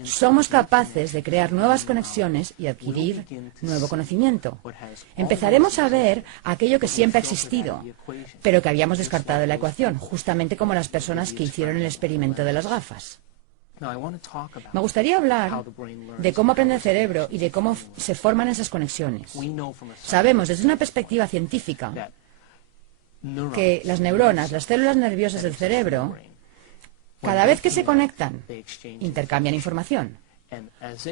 somos capaces de crear nuevas conexiones y adquirir nuevo conocimiento. Empezaremos a ver aquello que siempre ha existido, pero que habíamos descartado de la ecuación, justamente como las personas que hicieron el experimento de las gafas. Me gustaría hablar de cómo aprende el cerebro y de cómo se forman esas conexiones. Sabemos desde una perspectiva científica que las neuronas, las células nerviosas del cerebro, cada vez que se conectan, intercambian información.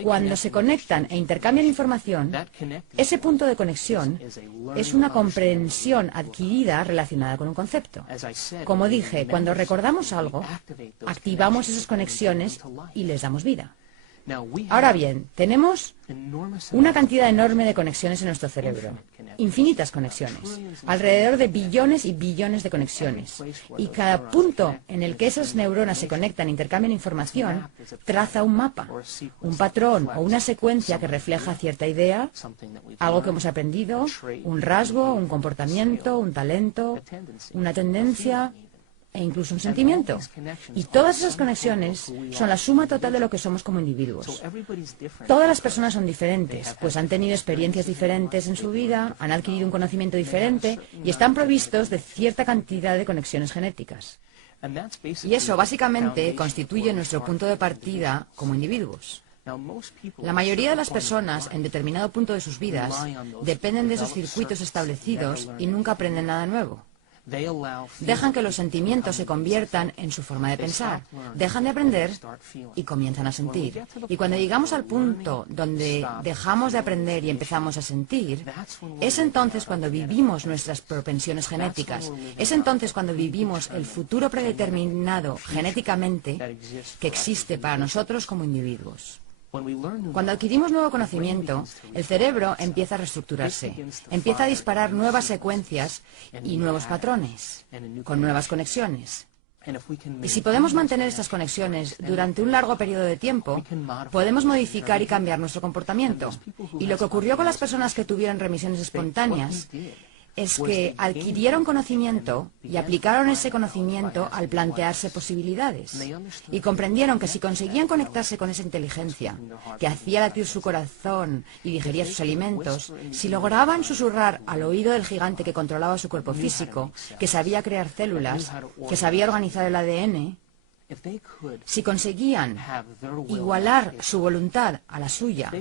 Cuando se conectan e intercambian información, ese punto de conexión es una comprensión adquirida relacionada con un concepto. Como dije, cuando recordamos algo, activamos esas conexiones y les damos vida. Ahora bien, tenemos una cantidad enorme de conexiones en nuestro cerebro, infinitas conexiones, alrededor de billones y billones de conexiones. Y cada punto en el que esas neuronas se conectan e intercambian información, traza un mapa, un patrón o una secuencia que refleja cierta idea, algo que hemos aprendido, un rasgo, un comportamiento, un talento, una tendencia, e incluso un sentimiento. Y todas esas conexiones son la suma total de lo que somos como individuos. Todas las personas son diferentes, pues han tenido experiencias diferentes en su vida, han adquirido un conocimiento diferente y están provistos de cierta cantidad de conexiones genéticas. Y eso básicamente constituye nuestro punto de partida como individuos. La mayoría de las personas en determinado punto de sus vidas dependen de esos circuitos establecidos y nunca aprenden nada nuevo. Dejan que los sentimientos se conviertan en su forma de pensar, dejan de aprender y comienzan a sentir. Y cuando llegamos al punto donde dejamos de aprender y empezamos a sentir, es entonces cuando vivimos nuestras propensiones genéticas, es entonces cuando vivimos el futuro predeterminado genéticamente que existe para nosotros como individuos. Cuando adquirimos nuevo conocimiento, el cerebro empieza a reestructurarse, empieza a disparar nuevas secuencias y nuevos patrones, con nuevas conexiones. Y si podemos mantener estas conexiones durante un largo periodo de tiempo, podemos modificar y cambiar nuestro comportamiento. Y lo que ocurrió con las personas que tuvieron remisiones espontáneas es que adquirieron conocimiento y aplicaron ese conocimiento al plantearse posibilidades. Y comprendieron que si conseguían conectarse con esa inteligencia, que hacía latir su corazón y digería sus alimentos, si lograban susurrar al oído del gigante que controlaba su cuerpo físico, que sabía crear células, que sabía organizar el ADN, si conseguían igualar su voluntad a la suya,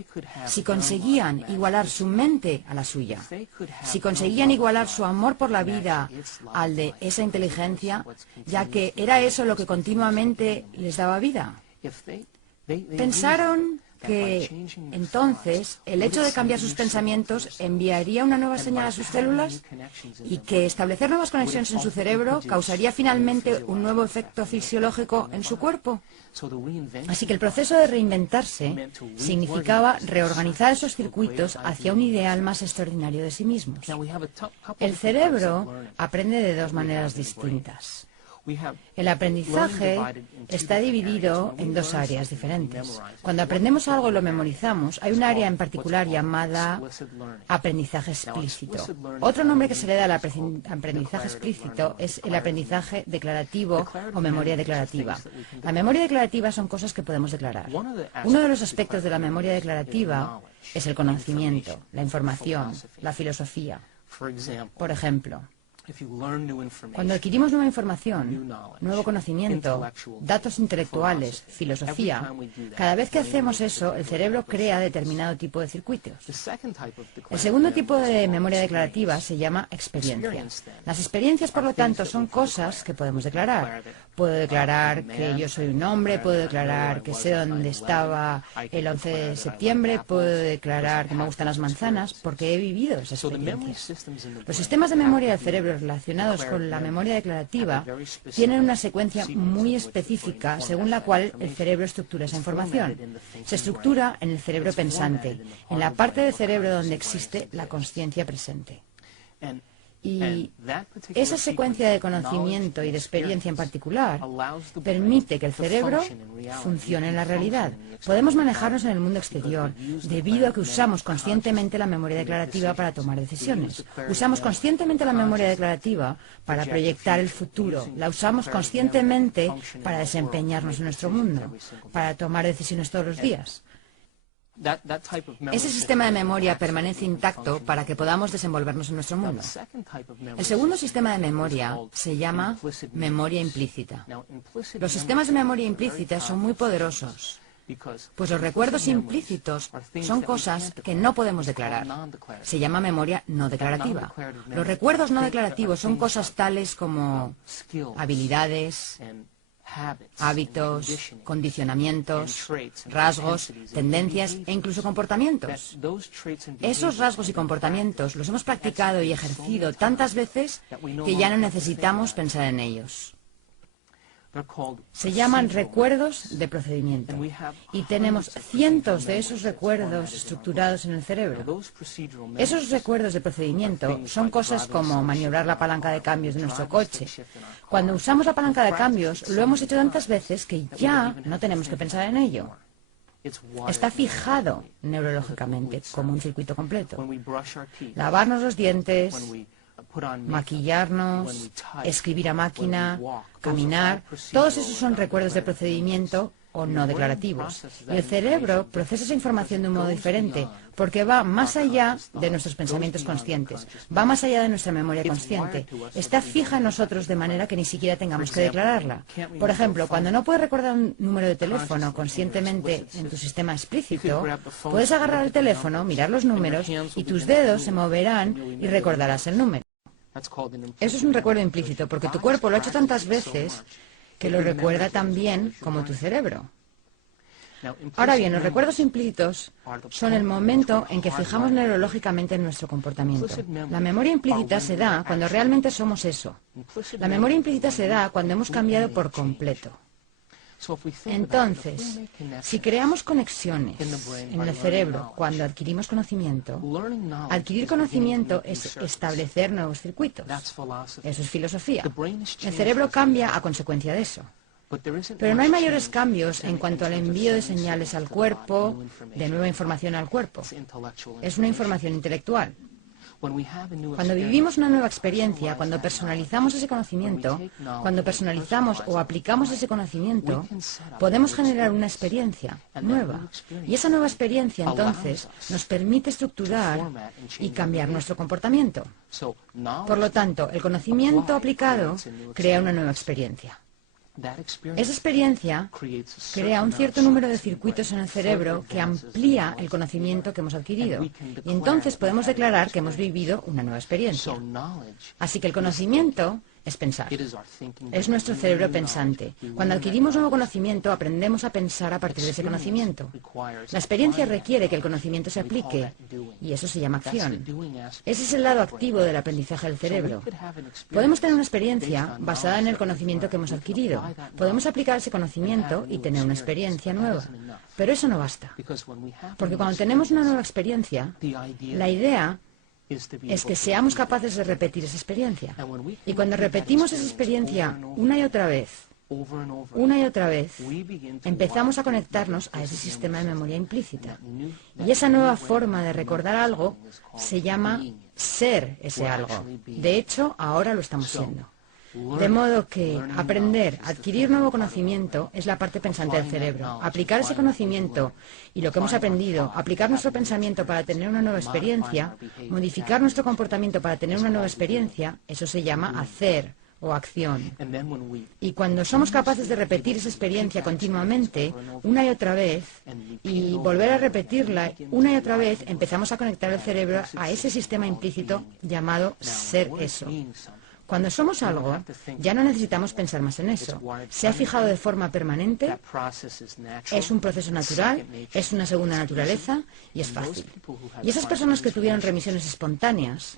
si conseguían igualar su mente a la suya, si conseguían igualar su amor por la vida al de esa inteligencia, ya que era eso lo que continuamente les daba vida. Pensaron que entonces el hecho de cambiar sus pensamientos enviaría una nueva señal a sus células y que establecer nuevas conexiones en su cerebro causaría finalmente un nuevo efecto fisiológico en su cuerpo. Así que el proceso de reinventarse significaba reorganizar esos circuitos hacia un ideal más extraordinario de sí mismos. El cerebro aprende de dos maneras distintas. El aprendizaje está dividido en dos áreas diferentes. Cuando aprendemos algo y lo memorizamos, hay un área en particular llamada aprendizaje explícito. Otro nombre que se le da al aprendizaje explícito es el aprendizaje declarativo o memoria declarativa. La memoria declarativa son cosas que podemos declarar. Uno de los aspectos de la memoria declarativa es el conocimiento, la información, la filosofía. Por ejemplo, cuando adquirimos nueva información, nuevo conocimiento, datos intelectuales, filosofía, cada vez que hacemos eso, el cerebro crea determinado tipo de circuitos. El segundo tipo de memoria declarativa se llama experiencia. Las experiencias, por lo tanto, son cosas que podemos declarar. Puedo declarar que yo soy un hombre, puedo declarar que sé dónde estaba el 11 de septiembre, puedo declarar que me gustan las manzanas, porque he vivido esas experiencias. Los sistemas de memoria del cerebro relacionados con la memoria declarativa tienen una secuencia muy específica según la cual el cerebro estructura esa información. Se estructura en el cerebro pensante, en la parte del cerebro donde existe la consciencia presente. Y esa secuencia de conocimiento y de experiencia en particular permite que el cerebro funcione en la realidad. Podemos manejarnos en el mundo exterior debido a que usamos conscientemente la memoria declarativa para tomar decisiones. Usamos conscientemente la memoria declarativa para proyectar el futuro. La usamos conscientemente para desempeñarnos en nuestro mundo, para tomar decisiones todos los días. Ese sistema de memoria permanece intacto para que podamos desenvolvernos en nuestro mundo. El segundo sistema de memoria se llama memoria implícita. Los sistemas de memoria implícita son muy poderosos, pues los recuerdos implícitos son cosas que no podemos declarar. Se llama memoria no declarativa. Los recuerdos no declarativos son cosas tales como habilidades, hábitos, condicionamientos, rasgos, tendencias e incluso comportamientos. Esos rasgos y comportamientos los hemos practicado y ejercido tantas veces que ya no necesitamos pensar en ellos. Se llaman recuerdos de procedimiento y tenemos cientos de esos recuerdos estructurados en el cerebro. Esos recuerdos de procedimiento son cosas como maniobrar la palanca de cambios de nuestro coche. Cuando usamos la palanca de cambios, lo hemos hecho tantas veces que ya no tenemos que pensar en ello. Está fijado neurológicamente como un circuito completo. Lavarnos los dientes, maquillarnos, escribir a máquina, caminar, todos esos son recuerdos de procedimiento o no declarativos. Y el cerebro procesa esa información de un modo diferente, porque va más allá de nuestros pensamientos conscientes, va más allá de nuestra memoria consciente. Está fija en nosotros de manera que ni siquiera tengamos que declararla. Por ejemplo, cuando no puedes recordar un número de teléfono conscientemente en tu sistema explícito, puedes agarrar el teléfono, mirar los números y tus dedos se moverán y recordarás el número. Eso es un recuerdo implícito, porque tu cuerpo lo ha hecho tantas veces que lo recuerda tan bien como tu cerebro. Ahora bien, los recuerdos implícitos son el momento en que fijamos neurológicamente en nuestro comportamiento. La memoria implícita se da cuando realmente somos eso. La memoria implícita se da cuando hemos cambiado por completo. Entonces, si creamos conexiones en el cerebro cuando adquirimos conocimiento, adquirir conocimiento es establecer nuevos circuitos. Eso es filosofía. El cerebro cambia a consecuencia de eso. Pero no hay mayores cambios en cuanto al envío de señales al cuerpo, de nueva información al cuerpo. Es una información intelectual. Cuando vivimos una nueva experiencia, cuando personalizamos ese conocimiento, cuando personalizamos o aplicamos ese conocimiento, podemos generar una experiencia nueva. Y esa nueva experiencia, entonces, nos permite estructurar y cambiar nuestro comportamiento. Por lo tanto, el conocimiento aplicado crea una nueva experiencia. Esa experiencia crea un cierto número de circuitos en el cerebro que amplía el conocimiento que hemos adquirido. Y entonces podemos declarar que hemos vivido una nueva experiencia. Así que el conocimiento es pensar. Es nuestro cerebro pensante. Cuando adquirimos nuevo conocimiento, aprendemos a pensar a partir de ese conocimiento. La experiencia requiere que el conocimiento se aplique, y eso se llama acción. Ese es el lado activo del aprendizaje del cerebro. Podemos tener una experiencia basada en el conocimiento que hemos adquirido. Podemos aplicar ese conocimiento y tener una experiencia nueva. Pero eso no basta. Porque cuando tenemos una nueva experiencia, la idea es que seamos capaces de repetir esa experiencia. Y cuando repetimos esa experiencia una y otra vez, empezamos a conectarnos a ese sistema de memoria implícita. Y esa nueva forma de recordar algo se llama ser ese algo. De hecho, ahora lo estamos siendo. De modo que aprender, adquirir nuevo conocimiento es la parte pensante del cerebro. Aplicar ese conocimiento y lo que hemos aprendido, aplicar nuestro pensamiento para tener una nueva experiencia, modificar nuestro comportamiento para tener una nueva experiencia, eso se llama hacer o acción. Y cuando somos capaces de repetir esa experiencia continuamente, una y otra vez, y volver a repetirla una y otra vez, empezamos a conectar el cerebro a ese sistema implícito llamado ser eso. Cuando somos algo, ya no necesitamos pensar más en eso. Se ha fijado de forma permanente, es un proceso natural, es una segunda naturaleza y es fácil. Y esas personas que tuvieron remisiones espontáneas,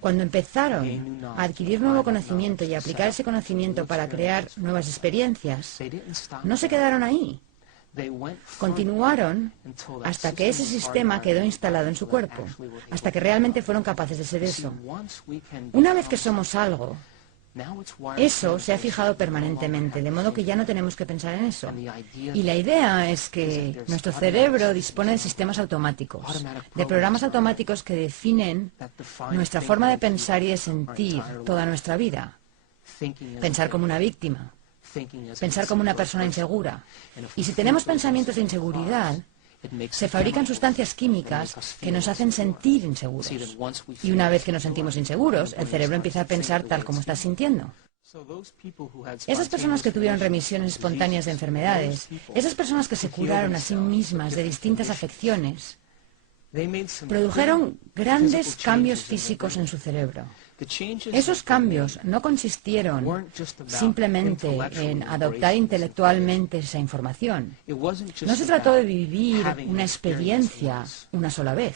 cuando empezaron a adquirir nuevo conocimiento y a aplicar ese conocimiento para crear nuevas experiencias, no se quedaron ahí. Continuaron hasta que ese sistema quedó instalado en su cuerpo, hasta que realmente fueron capaces de ser eso. Una vez que somos algo, eso se ha fijado permanentemente, de modo que ya no tenemos que pensar en eso. Y la idea es que nuestro cerebro dispone de sistemas automáticos, de programas automáticos que definen nuestra forma de pensar y de sentir toda nuestra vida. Pensar como una víctima. Pensar como una persona insegura. Y si tenemos pensamientos de inseguridad, se fabrican sustancias químicas que nos hacen sentir inseguros. Y una vez que nos sentimos inseguros, el cerebro empieza a pensar tal como estás sintiendo. Esas personas que tuvieron remisiones espontáneas de enfermedades, esas personas que se curaron a sí mismas de distintas afecciones, produjeron grandes cambios físicos en su cerebro. Esos cambios no consistieron simplemente en adoptar intelectualmente esa información. No se trató de vivir una experiencia una sola vez.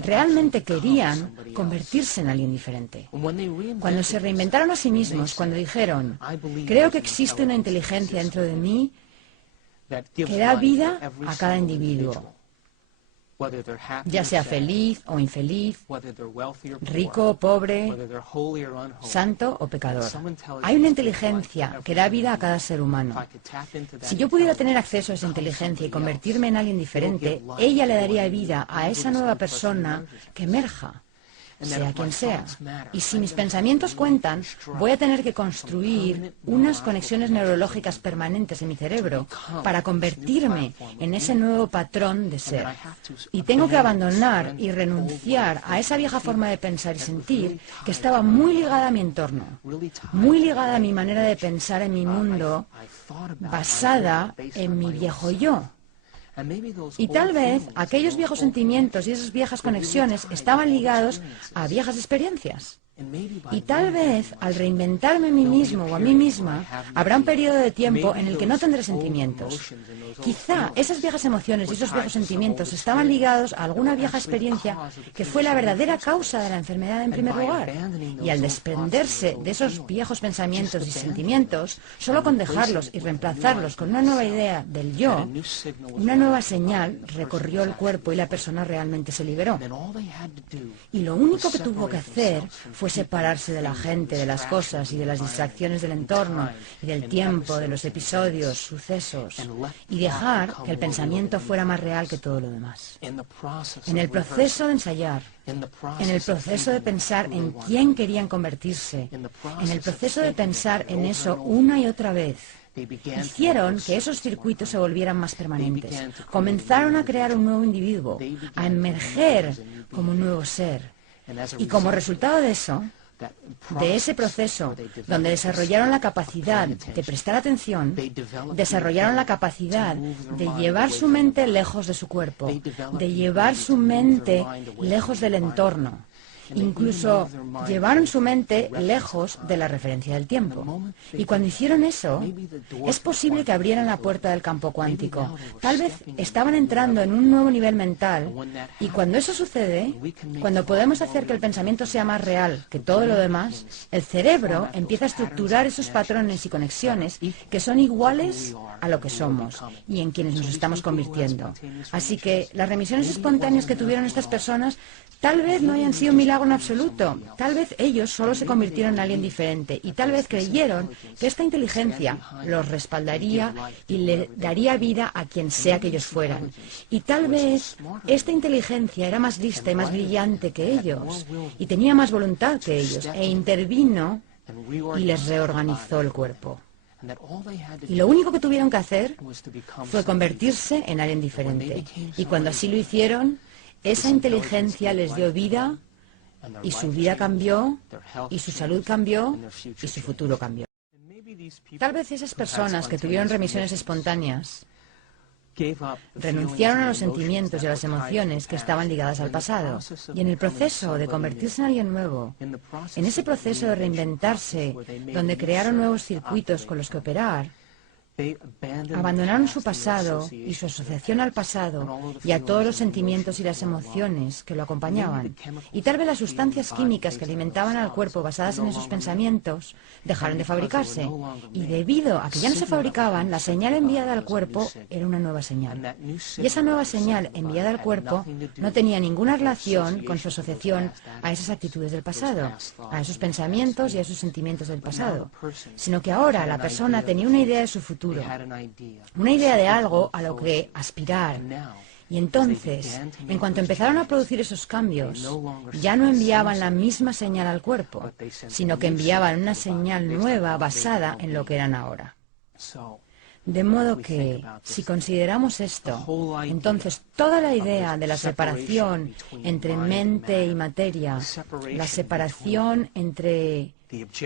Realmente querían convertirse en alguien diferente. Cuando se reinventaron a sí mismos, cuando dijeron, creo que existe una inteligencia dentro de mí que da vida a cada individuo, ya sea feliz o infeliz, rico o pobre, santo o pecador. Hay una inteligencia que da vida a cada ser humano. Si yo pudiera tener acceso a esa inteligencia y convertirme en alguien diferente, ella le daría vida a esa nueva persona que emerja, sea quien sea. Y si mis pensamientos cuentan, voy a tener que construir unas conexiones neurológicas permanentes en mi cerebro para convertirme en ese nuevo patrón de ser. Y tengo que abandonar y renunciar a esa vieja forma de pensar y sentir que estaba muy ligada a mi entorno, muy ligada a mi manera de pensar en mi mundo, basada en mi viejo yo. Y tal vez aquellos viejos sentimientos y esas viejas conexiones estaban ligados a viejas experiencias. Y tal vez, al reinventarme a mí mismo o a mí misma, habrá un periodo de tiempo en el que no tendré sentimientos. Quizá esas viejas emociones y esos viejos sentimientos estaban ligados a alguna vieja experiencia que fue la verdadera causa de la enfermedad en primer lugar. Y al desprenderse de esos viejos pensamientos y sentimientos, solo con dejarlos y reemplazarlos con una nueva idea del yo, una nueva señal recorrió el cuerpo y la persona realmente se liberó. Y lo único que tuvo que hacer fue separarse de la gente, de las cosas y de las distracciones del entorno y del tiempo, de los episodios, sucesos, y dejar que el pensamiento fuera más real que todo lo demás. En el proceso de ensayar, en el proceso de pensar en quién querían convertirse, en el proceso de pensar en eso una y otra vez, hicieron que esos circuitos se volvieran más permanentes. Comenzaron a crear un nuevo individuo, a emerger como un nuevo ser. Y como resultado de eso, de ese proceso, donde desarrollaron la capacidad de prestar atención, desarrollaron la capacidad de llevar su mente lejos de su cuerpo, de llevar su mente lejos del entorno. Incluso llevaron su mente lejos de la referencia del tiempo. Y cuando hicieron eso, es posible que abrieran la puerta del campo cuántico. Tal vez estaban entrando en un nuevo nivel mental, y cuando eso sucede, cuando podemos hacer que el pensamiento sea más real que todo lo demás, el cerebro empieza a estructurar esos patrones y conexiones que son iguales a lo que somos y en quienes nos estamos convirtiendo. Así que las remisiones espontáneas que tuvieron estas personas tal vez no hayan sido un milagro en absoluto. Tal vez ellos solo se convirtieron en alguien diferente y tal vez creyeron que esta inteligencia los respaldaría y le daría vida a quien sea que ellos fueran. Y tal vez esta inteligencia era más lista y más brillante que ellos y tenía más voluntad que ellos e intervino y les reorganizó el cuerpo. Y lo único que tuvieron que hacer fue convertirse en alguien diferente. Y cuando así lo hicieron, esa inteligencia les dio vida, y su vida cambió, y su salud cambió, y su futuro cambió. Tal vez esas personas que tuvieron remisiones espontáneas renunciaron a los sentimientos y a las emociones que estaban ligadas al pasado. Y en el proceso de convertirse en alguien nuevo, en ese proceso de reinventarse, donde crearon nuevos circuitos con los que operar, abandonaron su pasado y su asociación al pasado y a todos los sentimientos y las emociones que lo acompañaban. Y tal vez las sustancias químicas que alimentaban al cuerpo basadas en esos pensamientos dejaron de fabricarse. Y debido a que ya no se fabricaban, la señal enviada al cuerpo era una nueva señal. Y esa nueva señal enviada al cuerpo no tenía ninguna relación con su asociación a esas actitudes del pasado, a esos pensamientos y a esos sentimientos del pasado, sino que ahora la persona tenía una idea de su futuro, una idea de algo a lo que aspirar. Y entonces, en cuanto empezaron a producir esos cambios, ya no enviaban la misma señal al cuerpo, sino que enviaban una señal nueva basada en lo que eran ahora. De modo que, si consideramos esto, entonces toda la idea de la separación entre mente y materia, la separación entre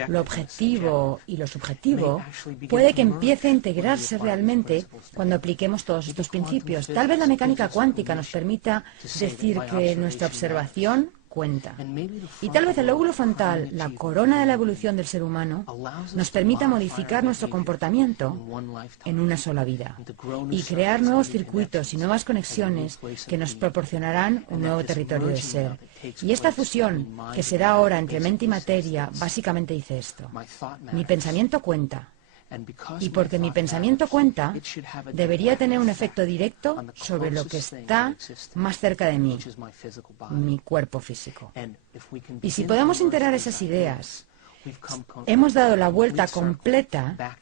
lo objetivo y lo subjetivo, puede que empiece a integrarse realmente cuando apliquemos todos estos principios. Tal vez la mecánica cuántica nos permita decir que nuestra observación cuenta. Y tal vez el lóbulo frontal, la corona de la evolución del ser humano, nos permita modificar nuestro comportamiento en una sola vida y crear nuevos circuitos y nuevas conexiones que nos proporcionarán un nuevo territorio de ser. Y esta fusión, que será ahora entre mente y materia, básicamente dice esto: mi pensamiento cuenta. Y porque mi pensamiento cuenta, debería tener un efecto directo sobre lo que está más cerca de mí, mi cuerpo físico. Y si podemos integrar esas ideas, hemos dado la vuelta completa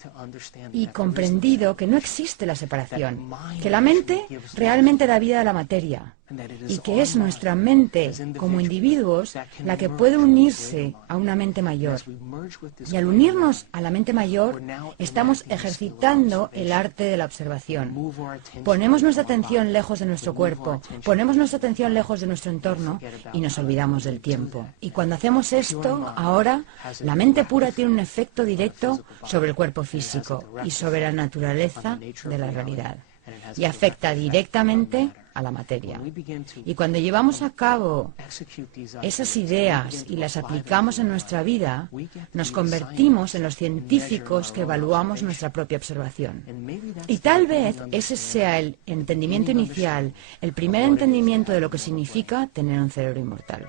y comprendido que no existe la separación, que la mente realmente da vida a la materia y que es nuestra mente como individuos la que puede unirse a una mente mayor. Y al unirnos a la mente mayor, estamos ejercitando el arte de la observación. Ponemos nuestra atención lejos de nuestro cuerpo, ponemos nuestra atención lejos de nuestro entorno y nos olvidamos del tiempo. Y cuando hacemos esto, ahora, la mente pura tiene un efecto directo sobre el cuerpo físico y sobre la naturaleza de la realidad, y afecta directamente a la materia. Y cuando llevamos a cabo esas ideas y las aplicamos en nuestra vida, nos convertimos en los científicos que evaluamos nuestra propia observación. Y tal vez ese sea el entendimiento inicial, el primer entendimiento de lo que significa tener un cerebro inmortal.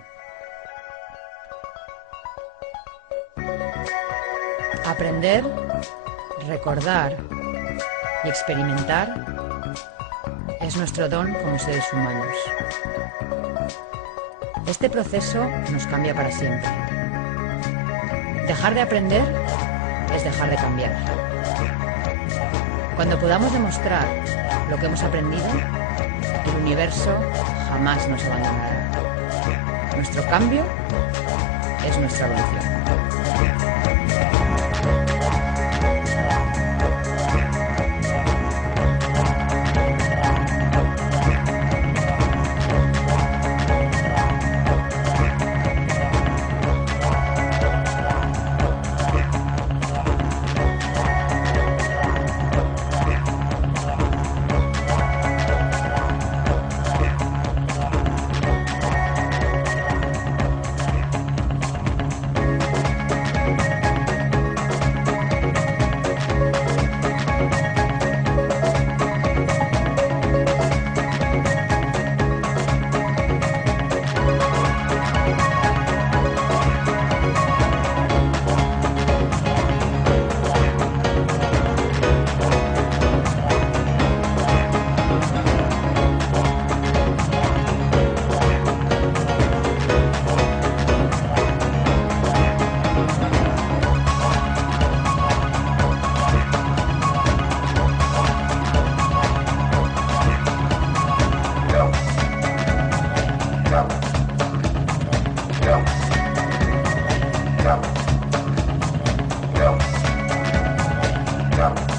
Aprender, recordar y experimentar es nuestro don como seres humanos. Este proceso nos cambia para siempre. Dejar de aprender es dejar de cambiar. Cuando podamos demostrar lo que hemos aprendido, el universo jamás nos abandonará. Nuestro cambio es nuestra evolución. Chao.